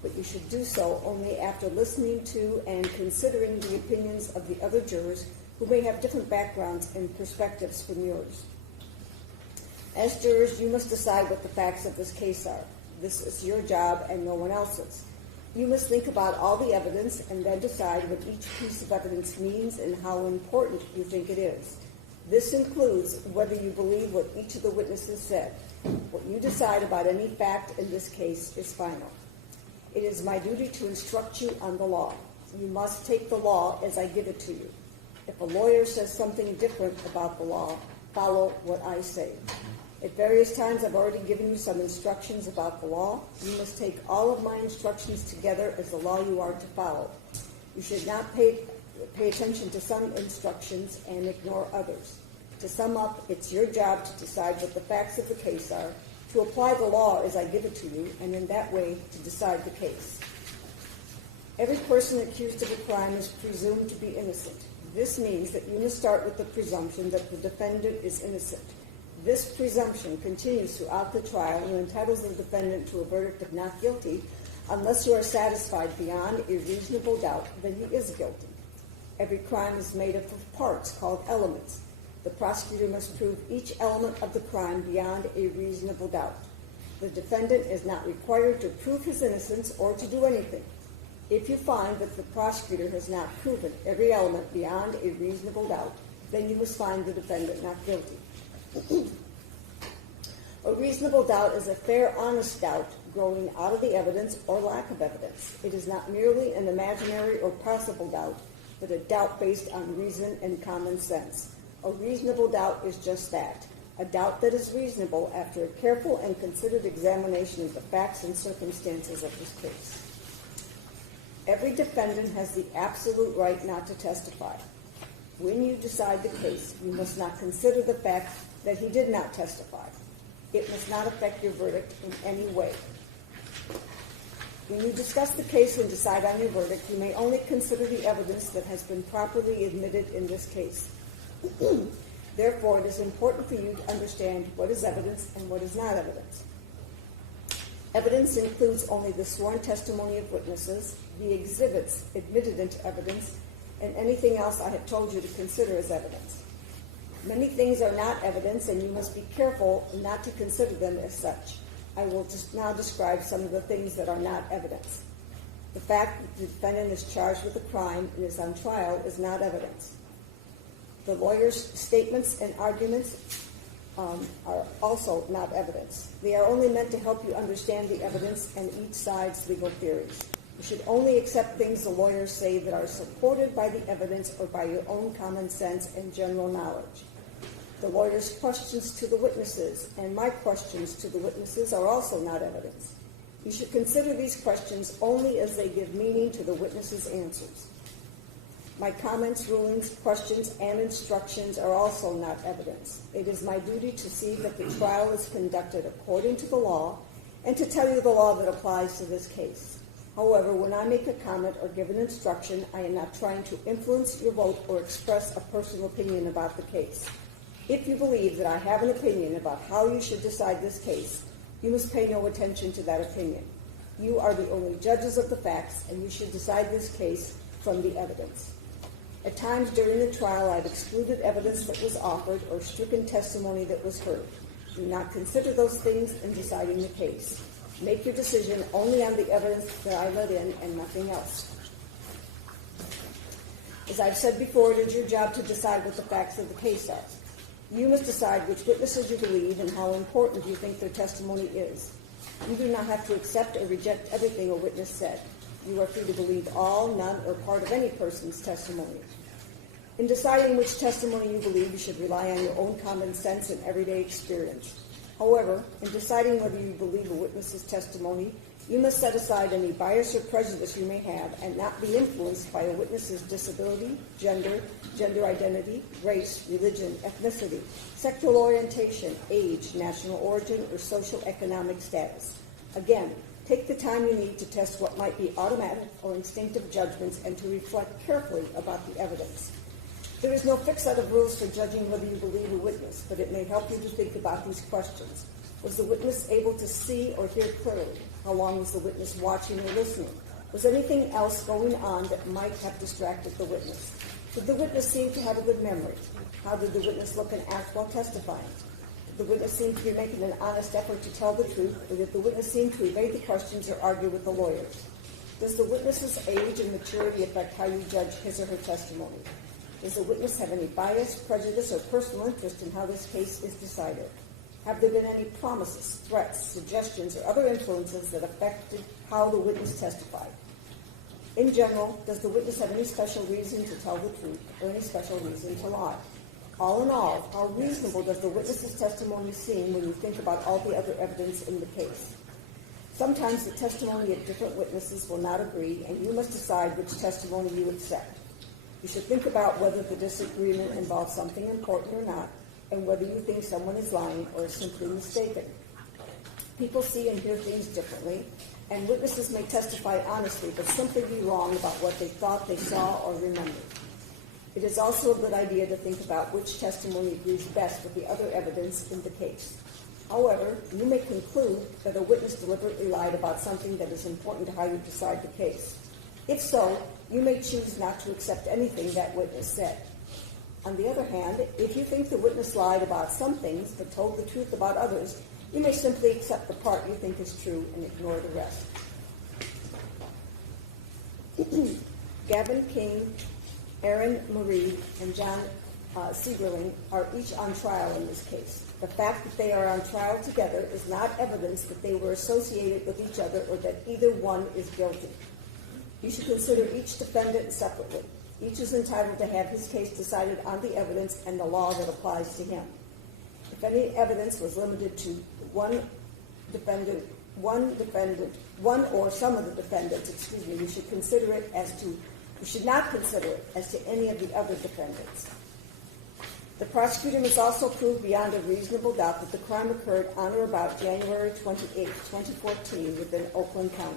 but you should do so only after listening to and considering the opinions of the other jurors who may have different backgrounds and perspectives from yours. As jurors, you must decide what the facts of this case are. This is your job and no one else's. You must think about all the evidence and then decide what each piece of evidence means and how important you think it is. This includes whether you believe what each of the witnesses said. What you decide about any fact in this case is final. It is my duty to instruct you on the law. You must take the law as I give it to you. If a lawyer says something different about the law, follow what I say. At various times, I've already given you some instructions about the law. You must take all of my instructions together as the law you are to follow. You should not pay attention to some instructions and ignore others. To sum up, it's your job to decide what the facts of the case are, to apply the law as I give it to you, and in that way to decide the case. Every person accused of a crime is presumed to be innocent. This means that you must start with the presumption that the defendant is innocent. This presumption continues throughout the trial and entitles the defendant to a verdict of not guilty unless you are satisfied beyond a reasonable doubt that he is guilty. Every crime is made up of parts called elements. The prosecutor must prove each element of the crime beyond a reasonable doubt. The defendant is not required to prove his innocence or to do anything. If you find that the prosecutor has not proven every element beyond a reasonable doubt, then you must find the defendant not guilty. A reasonable doubt is a fair, honest doubt growing out of the evidence or lack of evidence. It is not merely an imaginary or possible doubt, but a doubt based on reason and common sense. A reasonable doubt is just that, a doubt that is reasonable after a careful and considered examination of the facts and circumstances of this case. Every defendant has the absolute right not to testify. When you decide the case, you must not consider the fact that he did not testify. It must not affect your verdict in any way. When you discuss the case and decide on your verdict, you may only consider the evidence that has been properly admitted in this case. Therefore, it is important for you to understand what is evidence and what is not evidence. Evidence includes only the sworn testimony of witnesses, the exhibits admitted into evidence, and anything else I have told you to consider as evidence. Many things are not evidence, and you must be careful not to consider them as such. I will just now describe some of the things that are not evidence. The fact that the defendant is charged with a crime and is on trial is not evidence. The lawyer's statements and arguments are also not evidence. They are only meant to help you understand the evidence and each side's legal theories. You should only accept things the lawyers say that are supported by the evidence or by your own common sense and general knowledge. The lawyer's questions to the witnesses and my questions to the witnesses are also not evidence. You should consider these questions only as they give meaning to the witnesses' answers. My comments, rulings, questions, and instructions are also not evidence. It is my duty to see that the trial is conducted according to the law and to tell you the law that applies to this case. However, when I make a comment or give an instruction, I am not trying to influence your vote or express a personal opinion about the case. If you believe that I have an opinion about how you should decide this case, you must pay no attention to that opinion. You are the only judges of the facts, and you should decide this case from the evidence. At times during the trial, I've excluded evidence that was offered or stricken testimony that was heard. Do not consider those things in deciding the case. Make your decision only on the evidence that I let in and nothing else. As I've said before, it is your job to decide what the facts of the case are. You must decide which witnesses you believe and how important you think their testimony is. You do not have to accept or reject everything a witness said. You are free to believe all, none, or part of any person's testimony. In deciding which testimony you believe, you should rely on your own common sense and everyday experience. However, in deciding whether you believe a witness's testimony, you must set aside any bias or prejudice you may have and not be influenced by a witness's disability, gender identity, race, religion, ethnicity, sexual orientation, age, national origin, or social economic status. Again, take the time you need to test what might be automatic or instinctive judgments and to reflect carefully about the evidence. There is no fixed set of rules for judging whether you believe a witness, but it may help you to think about these questions. Was the witness able to see or hear clearly? How long was the witness watching or listening? Was anything else going on that might have distracted the witness? Did the witness seem to have a good memory? How did the witness look and act while testifying? Did the witness seem to be making an honest effort to tell the truth, or did the witness seem to evade the questions or argue with the lawyers? Does the witness's age and maturity affect how you judge his or her testimony? Does the witness have any bias, prejudice, or personal interest in how this case is decided? Have there been any promises, threats, suggestions, or other influences that affected how the witness testified? In general, does the witness have any special reason to tell the truth or any special reason to lie? All in all, how reasonable does the witness's testimony seem when you think about all the other evidence in the case? Sometimes the testimony of different witnesses will not agree, and you must decide which testimony you accept. You should think about whether the disagreement involves something important or not, and whether you think someone is lying or is simply mistaken. People see and hear things differently, and witnesses may testify honestly but simply be wrong about what they thought they saw or remembered. It is also a good idea to think about which testimony agrees best with the other evidence in the case. However, you may conclude that a witness deliberately lied about something that is important to how you decide the case. If so, You may choose not to accept anything that witness said. On the other hand, if you think the witness lied about some things but told the truth about others, you may simply accept the part you think is true and ignore the rest. Gaven King, Aaron Maree, and John Seiberling are each on trial in this case. The fact that they are on trial together is not evidence that they were associated with each other or that either one is guilty. You should consider each defendant separately. Each is entitled to have his case decided on the evidence and the law that applies to him. If any evidence was limited to one or some of the defendants, you should consider it you should not consider it as to any of the other defendants. The prosecutor must also prove beyond a reasonable doubt that the crime occurred on or about January 28, 2014 within Oakland County.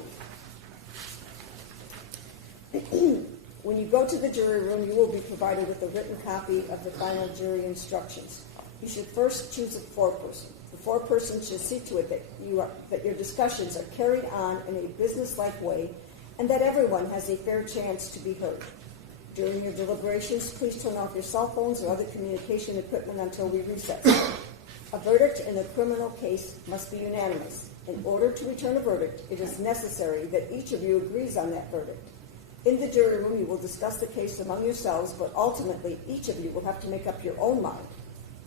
When you go to the jury room, you will be provided with a written copy of the final jury instructions. You should first choose a foreperson. The foreperson should see to it that your discussions are carried on in a business-like way and that everyone has a fair chance to be heard. During your deliberations, please turn off your cell phones or other communication equipment until we recess. A verdict in a criminal case must be unanimous. In order to return a verdict, it is necessary that each of you agrees on that verdict. In the jury room, you will discuss the case among yourselves, but ultimately, each of you will have to make up your own mind.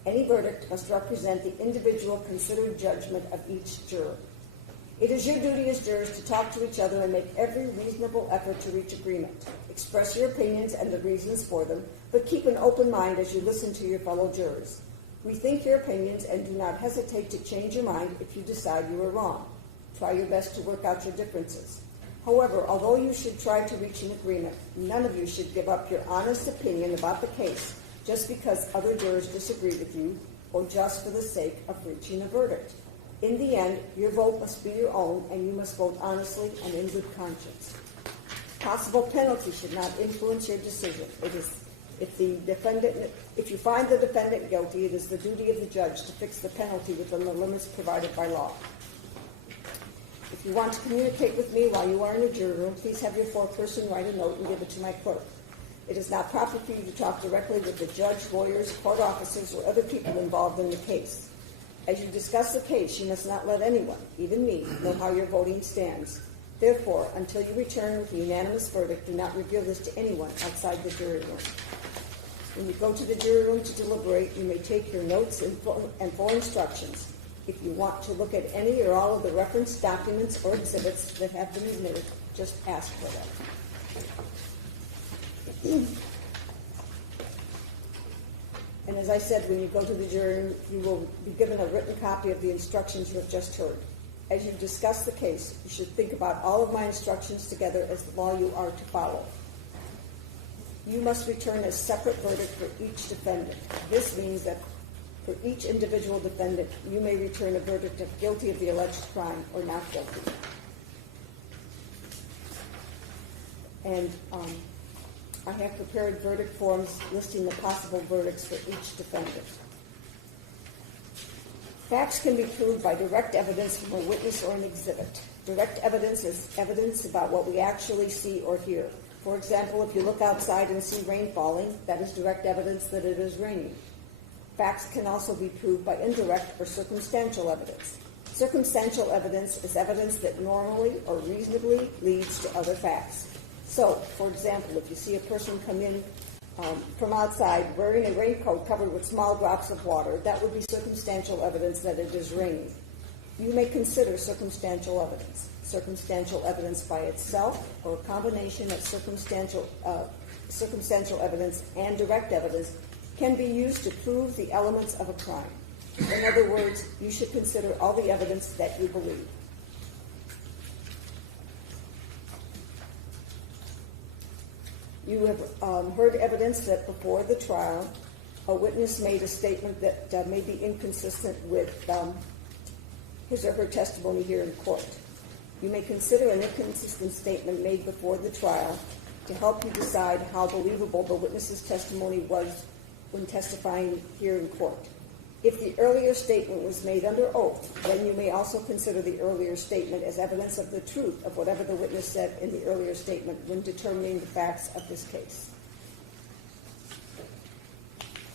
Any verdict must represent the individual considered judgment of each juror. It is your duty as jurors to talk to each other and make every reasonable effort to reach agreement. Express your opinions and the reasons for them, but keep an open mind as you listen to your fellow jurors. Rethink your opinions and do not hesitate to change your mind if you decide you are wrong. Try your best to work out your differences. However, although you should try to reach an agreement, none of you should give up your honest opinion about the case just because other jurors disagree with you or just for the sake of reaching a verdict. In the end, your vote must be your own, and you must vote honestly and in good conscience. Possible penalty should not influence your decision. If you find the defendant guilty, it is the duty of the judge to fix the penalty within the limits provided by law. If you want to communicate with me while you are in a jury room, please have your foreperson write a note and give it to my clerk. It is not proper for you to talk directly with the judge, lawyers, court officers, or other people involved in the case. As you discuss the case, you must not let anyone, even me, know how your voting stands. Therefore, until you return with a unanimous verdict, do not reveal this to anyone outside the jury room. When you go to the jury room to deliberate, you may take your notes and full instructions. If you want to look at any or all of the referenced documents or exhibits that have been admitted, just ask for them. And as I said, when you go to the jury, you will be given a written copy of the instructions you have just heard. As you discuss the case, you should think about all of my instructions together as the law you are to follow. You must return a separate verdict for each defendant. This means that for each individual defendant, you may return a verdict of guilty of the alleged crime or not guilty. And I have prepared verdict forms listing the possible verdicts for each defendant. Facts can be proved by direct evidence from a witness or an exhibit. Direct evidence is evidence about what we actually see or hear. For example, if you look outside and see rain falling, that is direct evidence that it is raining. Facts can also be proved by indirect or circumstantial evidence. Circumstantial evidence is evidence that normally or reasonably leads to other facts. So, for example, if you see a person come in from outside wearing a raincoat covered with small drops of water, that would be circumstantial evidence that it is raining. You may consider circumstantial evidence. Circumstantial evidence by itself or a combination of circumstantial evidence and direct evidence can be used to prove the elements of a crime. In other words, you should consider all the evidence that you believe. You have heard evidence that before the trial, a witness made a statement that may be inconsistent with his or her testimony here in court. You may consider an inconsistent statement made before the trial to help you decide how believable the witness's testimony was when testifying here in court. If the earlier statement was made under oath, then you may also consider the earlier statement as evidence of the truth of whatever the witness said in the earlier statement when determining the facts of this case.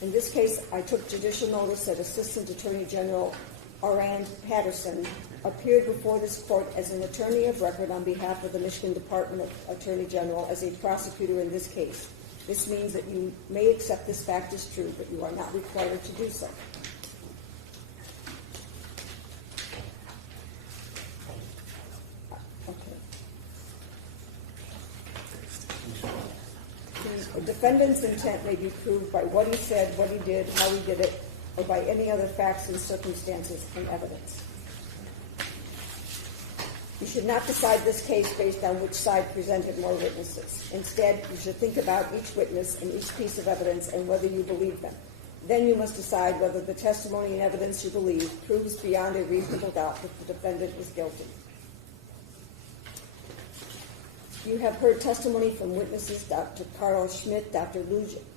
In this case, I took judicial notice that Assistant Attorney General Aaron Patterson appeared before this court as an attorney of record on behalf of the Michigan Department of Attorney General as a prosecutor in this case. This means that you may accept this fact as true, but you are not required to do so. The defendant's intent may be proved by what he said, what he did, how he did it, or by any other facts and circumstances and evidence. You should not decide this case based on which side presented more witnesses. Instead, you should think about each witness and each piece of evidence and whether you believe them. Then you must decide whether the testimony and evidence you believe proves beyond a reasonable doubt that the defendant is guilty. You have heard testimony from witnesses Dr. Carl Schmidt, Dr.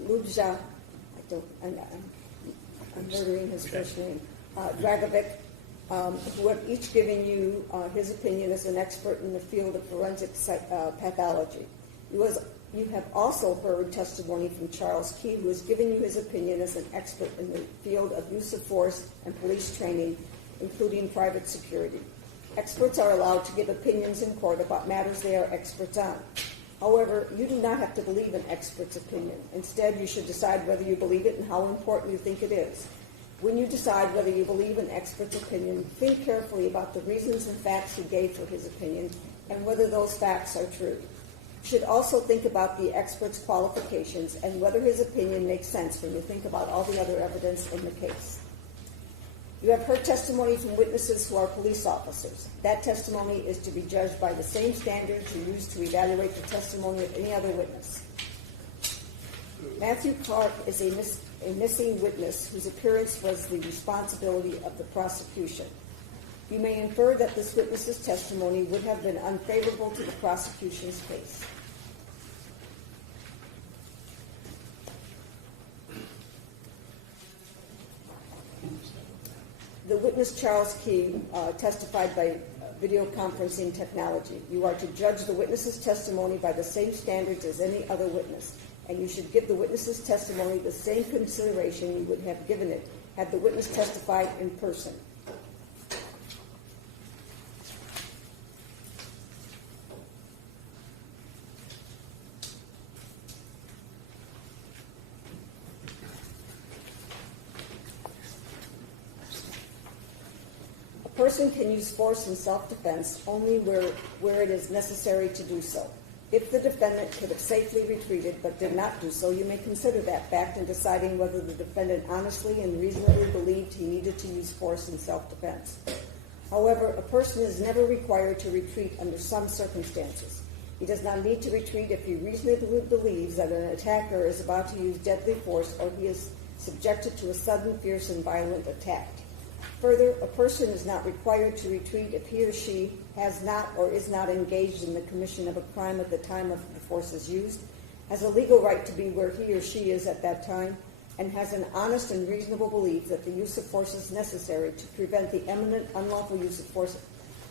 Lubja, I'm murdering his first name, Dragovic, who have each given you his opinion as an expert in the field of forensic pathology. You have also heard testimony from Charles Key, who has given you his opinion as an expert in the field of use of force and police training, including private security. Experts are allowed to give opinions in court about matters they are experts on. However, you do not have to believe an expert's opinion. Instead, you should decide whether you believe it and how important you think it is. When you decide whether you believe an expert's opinion, think carefully about the reasons and facts he gave for his opinion and whether those facts are true. You should also think about the expert's qualifications and whether his opinion makes sense when you think about all the other evidence in the case. You have heard testimony from witnesses who are police officers. That testimony is to be judged by the same standards you use to evaluate the testimony of any other witness. Matthew Clark is a missing witness whose appearance was the responsibility of the prosecution. You may infer that this witness's testimony would have been unfavorable to the prosecution's case. The witness, Charles Key, testified by video conferencing technology. You are to judge the witness's testimony by the same standards as any other witness, and you should give the witness's testimony the same consideration you would have given it had the witness testified in person. A person can use force in self-defense only where it is necessary to do so. If the defendant could have safely retreated but did not do so, you may consider that fact in deciding whether the defendant honestly and reasonably believed he needed to use force in self-defense. However, a person is never required to retreat under some circumstances. He does not need to retreat if he reasonably believes that an attacker is about to use deadly force or he is subjected to a sudden, fierce, and violent attack. Further, a person is not required to retreat if he or she has not or is not engaged in the commission of a crime at the time of the force is used, has a legal right to be where he or she is at that time, and has an honest and reasonable belief that the use of force is necessary to prevent the imminent unlawful use of force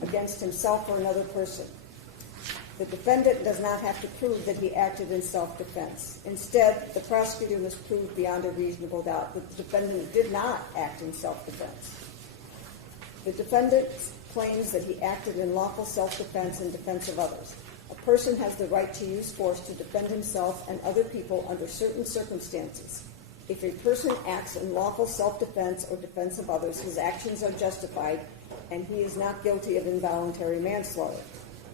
against himself or another person. The defendant does not have to prove that he acted in self-defense. Instead, the prosecutor must prove beyond a reasonable doubt that the defendant did not act in self-defense. The defendant claims that he acted in lawful self-defense in defense of others. A person has the right to use force to defend himself and other people under certain circumstances. If a person acts in lawful self-defense or defense of others, his actions are justified, and he is not guilty of involuntary manslaughter.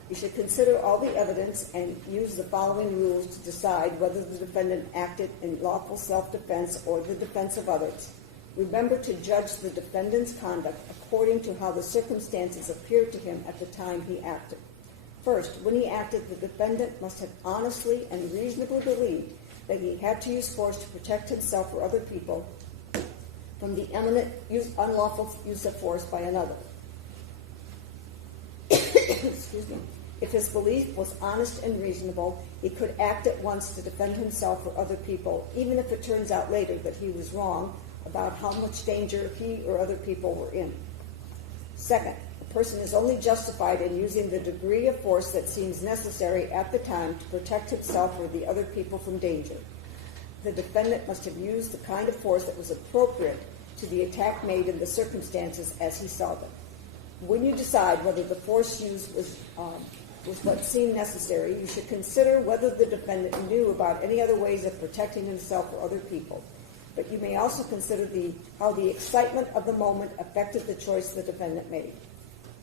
You should consider all the evidence and use the following rules to decide whether the defendant acted in lawful self-defense or the defense of others. Remember to judge the defendant's conduct according to how the circumstances appeared to him at the time he acted. First, when he acted, the defendant must have honestly and reasonably believed that he had to use force to protect himself or other people from the imminent unlawful use of force by another. Excuse me. If his belief was honest and reasonable, he could act at once to defend himself or other people, even if it turns out later that he was wrong about how much danger he or other people were in. Second, a person is only justified in using the degree of force that seems necessary at the time to protect himself or the other people from danger. The defendant must have used the kind of force that was appropriate to the attack made in the circumstances as he saw them. When you decide whether the force used was what seemed necessary, you should consider whether the defendant knew about any other ways of protecting himself or other people. But you may also consider how the excitement of the moment affected the choice the defendant made.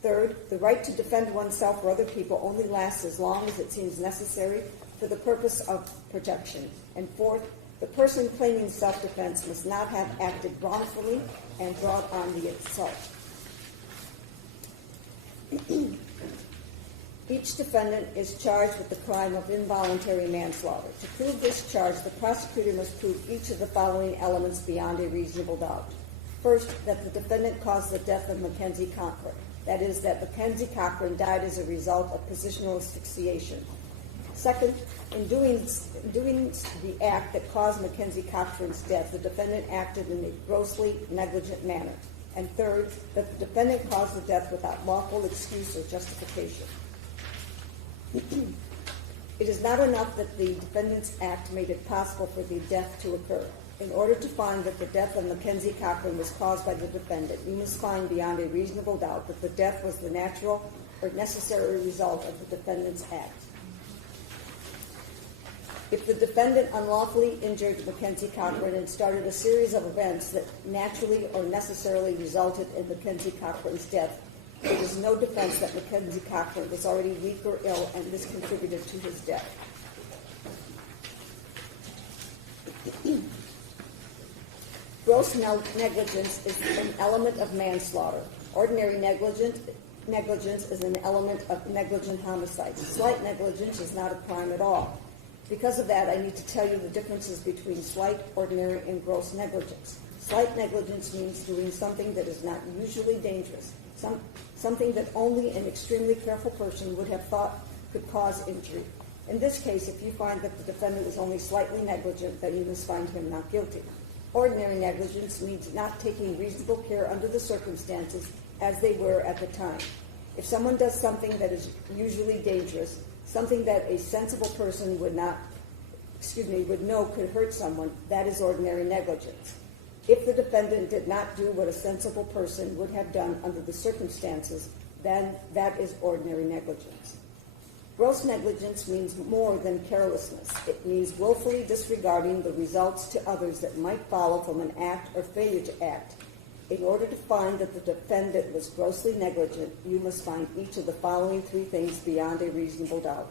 Third, the right to defend oneself or other people only lasts as long as it seems necessary for the purpose of protection. And fourth, the person claiming self-defense must not have acted wrongfully and brought on the assault. Each defendant is charged with the crime of involuntary manslaughter. To prove this charge, the prosecutor must prove each of the following elements beyond a reasonable doubt. First, that the defendant caused the death of Mackenzie Cochran. That is, that Mackenzie Cochran died as a result of positional asphyxiation. Second, in doing the act that caused Mackenzie Cochran's death, the defendant acted in a grossly negligent manner. And third, that the defendant caused the death without lawful excuse or justification. It is not enough that the defendant's act made it possible for the death to occur. In order to find that the death of Mackenzie Cochran was caused by the defendant, you must find beyond a reasonable doubt that the death was the natural or necessary result of the defendant's act. If the defendant unlawfully injured Mackenzie Cochran and started a series of events that naturally or necessarily resulted in Mackenzie Cochran's death, there is no defense that Mackenzie Cochran was already weak or ill and this contributed to his death. Gross negligence is an element of manslaughter. Ordinary negligence is an element of negligent homicide. Slight negligence is not a crime at all. Because of that, I need to tell you the differences between slight, ordinary, and gross negligence. Slight negligence means doing something that is not usually dangerous, something that only an extremely careful person would have thought could cause injury. In this case, if you find that the defendant was only slightly negligent, then you must find him not guilty. Ordinary negligence means not taking reasonable care under the circumstances as they were at the time. If someone does something that is usually dangerous, something that a sensible person would know could hurt someone, that is ordinary negligence. If the defendant did not do what a sensible person would have done under the circumstances, then that is ordinary negligence. Gross negligence means more than carelessness. It means willfully disregarding the results to others that might follow from an act or failure to act. In order to find that the defendant was grossly negligent, you must find each of the following three things beyond a reasonable doubt.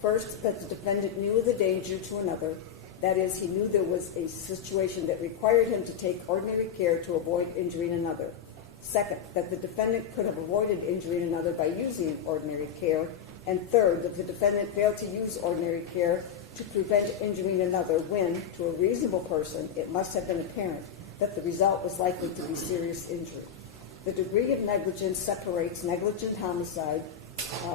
First, that the defendant knew of the danger to another. That is, he knew there was a situation that required him to take ordinary care to avoid injuring another. Second, that the defendant could have avoided injuring another by using ordinary care. And third, that the defendant failed to use ordinary care to prevent injuring another when, to a reasonable person, it must have been apparent that the result was likely to be serious injury. The degree of negligence separates negligent homicide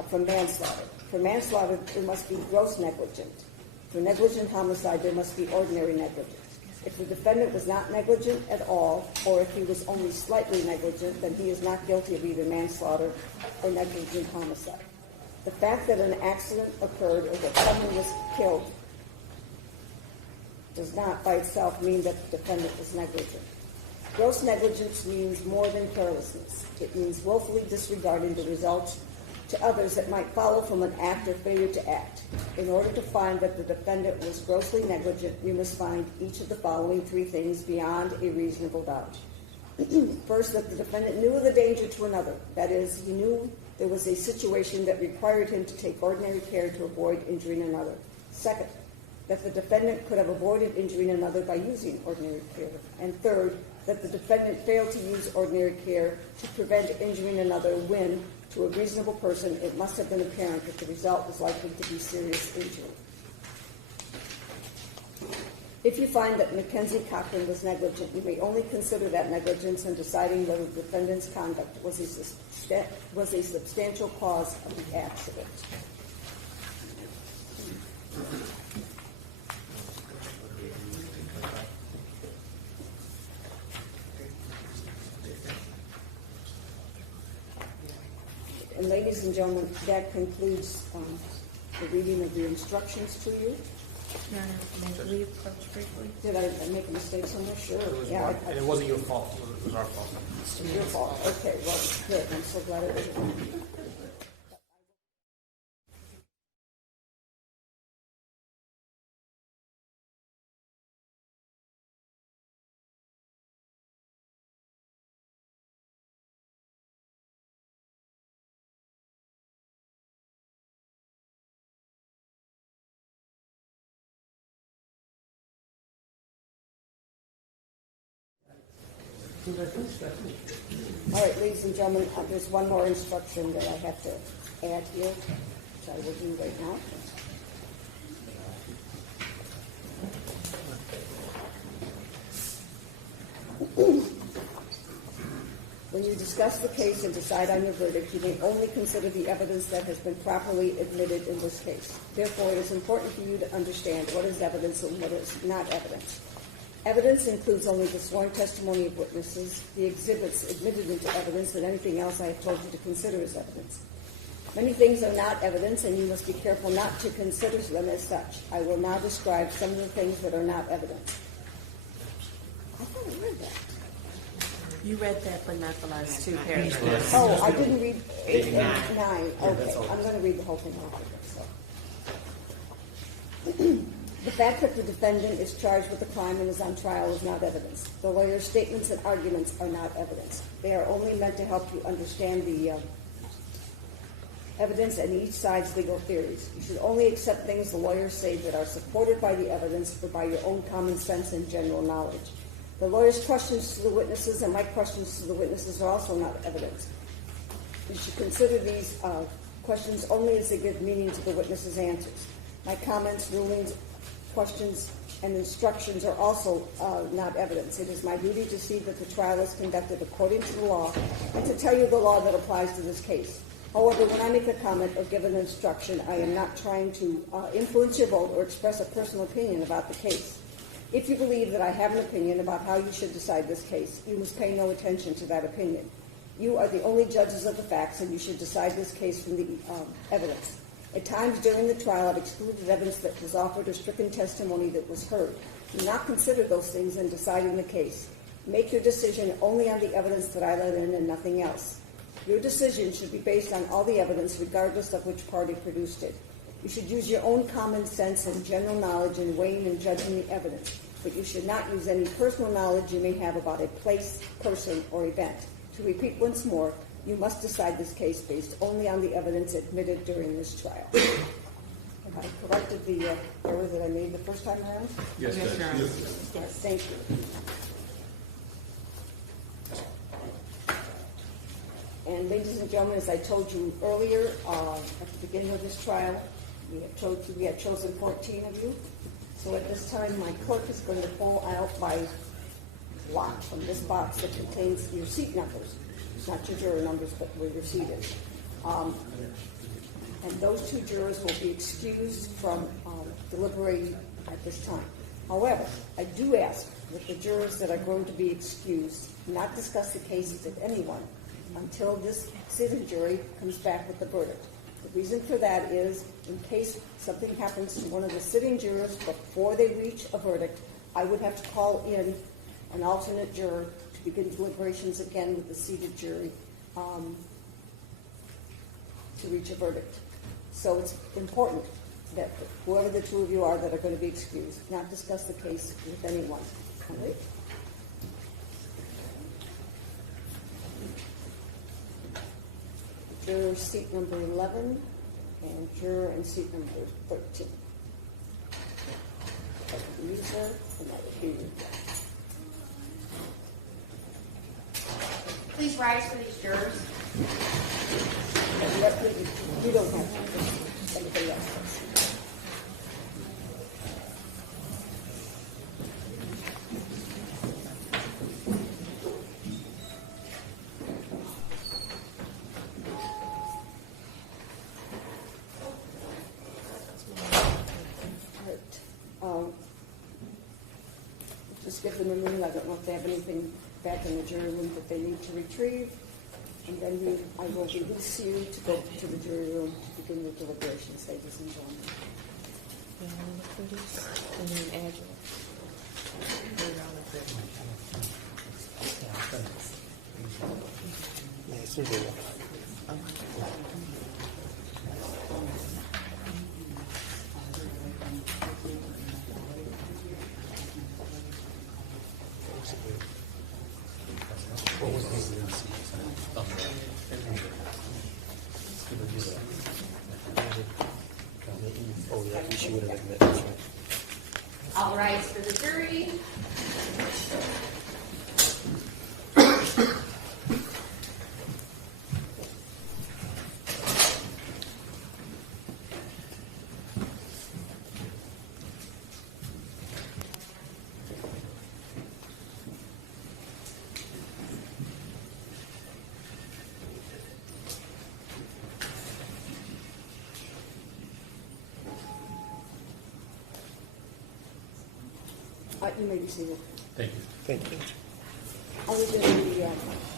from manslaughter. For manslaughter, there must be gross negligence. For negligent homicide, there must be ordinary negligence. If the defendant was not negligent at all, or if he was only slightly negligent, then he is not guilty of either manslaughter or negligent homicide. The fact that an accident occurred or that someone was killed does not by itself mean that the defendant was negligent. Gross negligence means more than carelessness. It means willfully disregarding the results to others that might follow from an act or failure to act. In order to find that the defendant was grossly negligent, you must find each of the following three things beyond a reasonable doubt. First, that the defendant knew of the danger to another. That is, he knew there was a situation that required him to take ordinary care to avoid injuring another. Second, that the defendant could have avoided injuring another by using ordinary care. And third, that the defendant failed to use ordinary care to prevent injuring another when, to a reasonable person, it must have been apparent that the result was likely to be serious injury. If you find that Mackenzie Cochran was negligent, you may only consider that negligence in deciding whether the defendant's conduct was a substantial cause of the accident. And ladies and gentlemen, that concludes the reading of the instructions to you. Did I make a mistake somewhere? Sure. Yeah, And it wasn't your fault. It was our fault. it's your fault. Okay, well, good. I'm so glad it was wrong. All right, ladies and gentlemen, there's one more instruction that I have to add here, which I will do right now. When you discuss the case and decide on your verdict, you may only consider the evidence that has been properly admitted in this case. Therefore, it is important for you to understand what is evidence and what is not evidence. Evidence includes only the sworn testimony of witnesses, the exhibits admitted into evidence, and anything else I have told you to consider as evidence. Many things are not evidence, and you must be careful not to consider them as such. I will now describe some of the things that are not evidence. I thought I read that. You read that, but not the last two paragraphs. Oh, I didn't read 8 and 9. Okay, I'm going to read the whole thing over. The fact that the defendant is charged with a crime and is on trial is not evidence. The lawyer's statements and arguments are not evidence. They are only meant to help you understand the evidence and each side's legal theories. You should only accept things the lawyers say that are supported by the evidence or by your own common sense and general knowledge. The lawyer's questions to the witnesses and my questions to the witnesses are also not evidence. You should consider these questions only as they give meaning to the witnesses' answers. My comments, rulings, questions, and instructions are also not evidence. It is my duty to see that the trial is conducted according to the law and to tell you the law that applies to this case. However, when I make a comment or give an instruction, I am not trying to influence your vote or express a personal opinion about the case. If you believe that I have an opinion about how you should decide this case, you must pay no attention to that opinion. You are the only judges of the facts, and you should decide this case from the evidence. At times during the trial, I've excluded evidence that was offered or stricken testimony that was heard. Do not consider those things in deciding the case. Make your decision only on the evidence that I let in and nothing else. Your decision should be based on all the evidence, regardless of which party produced it. You should use your own common sense and general knowledge in weighing and judging the evidence, but you should not use any personal knowledge you may have about a place, person, or event. To repeat once more, you must decide this case based only on the evidence admitted during this trial. Have I corrected the error that I made the first time around? Yes, Your Honor. Yes, thank you. And ladies and gentlemen, as I told you earlier, at the beginning of this trial, we had chosen 14 of you. So at this time, my clerk is going to pull out by lot from this box that contains your seat numbers. It's not your juror numbers, but where you're seated. And those two jurors will be excused from deliberating at this time. However, I do ask that the jurors that are going to be excused not discuss the cases with anyone until this sitting jury comes back with the verdict. The reason for that is, in case something happens to one of the sitting jurors before they reach a verdict, I would have to call in an alternate juror to begin deliberations again with the seated jury to reach a verdict. So it's important that whoever the two of you are that are going to be excused, not discuss the case with anyone. All right? Juror seat number 11 and juror in seat number 13. That would be you, sir, and that would be you. Please rise for these jurors. You don't have to. Anybody else does. Just give them a minute. I don't know if they have anything back in the jury room that they need to retrieve. And then I will release you to go to the jury room to begin your deliberations, ladies and gentlemen. You want to look for this? And then add yours. Yeah, it's in there. Oh, yeah, you should have admitted that. All rise for the jury. You may be seated. Thank you. Other than the, I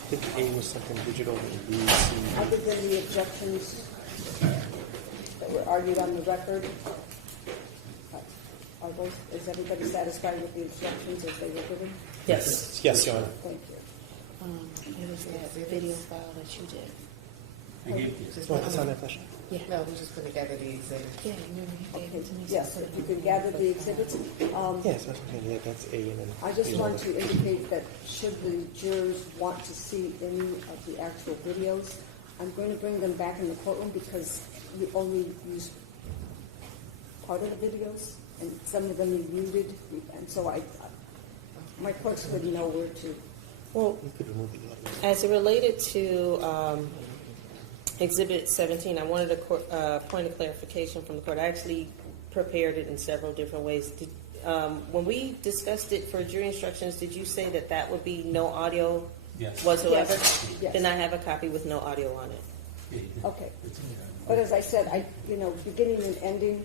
think A was something digital and B, C. other than the objections that were argued on the record, is everybody satisfied with the instructions as they were given? Yes. Yes, Your Honor. Thank you. It was that video file that you did. Oh, that's on that flash. Yeah. No, we just put together the exhibit. Yeah, remember you gave it to me. Yes, if you could gather the exhibits. Yes, that's okay. Yeah, that's A and then. I just want to indicate that should the jurors want to see any of the actual videos, I'm going to bring them back in the courtroom because you only use part of the videos, and some of them you muted, and so my clerks wouldn't know where to. Well, You could remove the audio. as it related to Exhibit 17, I wanted a point of clarification from the court. I actually prepared it in several different ways. When we discussed it for jury instructions, did you say that that would be no audio whatsoever? Yes. Then I have a copy with no audio on it. Okay. But as I said, beginning and ending,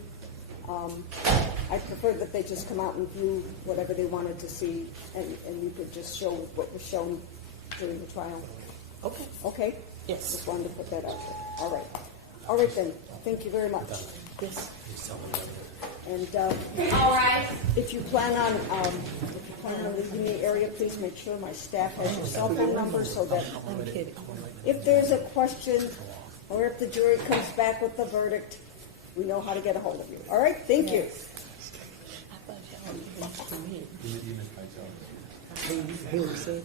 I prefer that they just come out and view whatever they wanted to see, and you could just show what was shown during the trial. Okay. Okay? Yes. Just wanted to put that out there. All right. All right then. Thank you very much. Yes. And All rise. if you plan on leaving the area, please make sure my staff has your cell phone number so that I'm kidding. if there's a question or if the jury comes back with the verdict, we know how to get a hold of you. All right? Thank you. I thought y'all were to me. He said,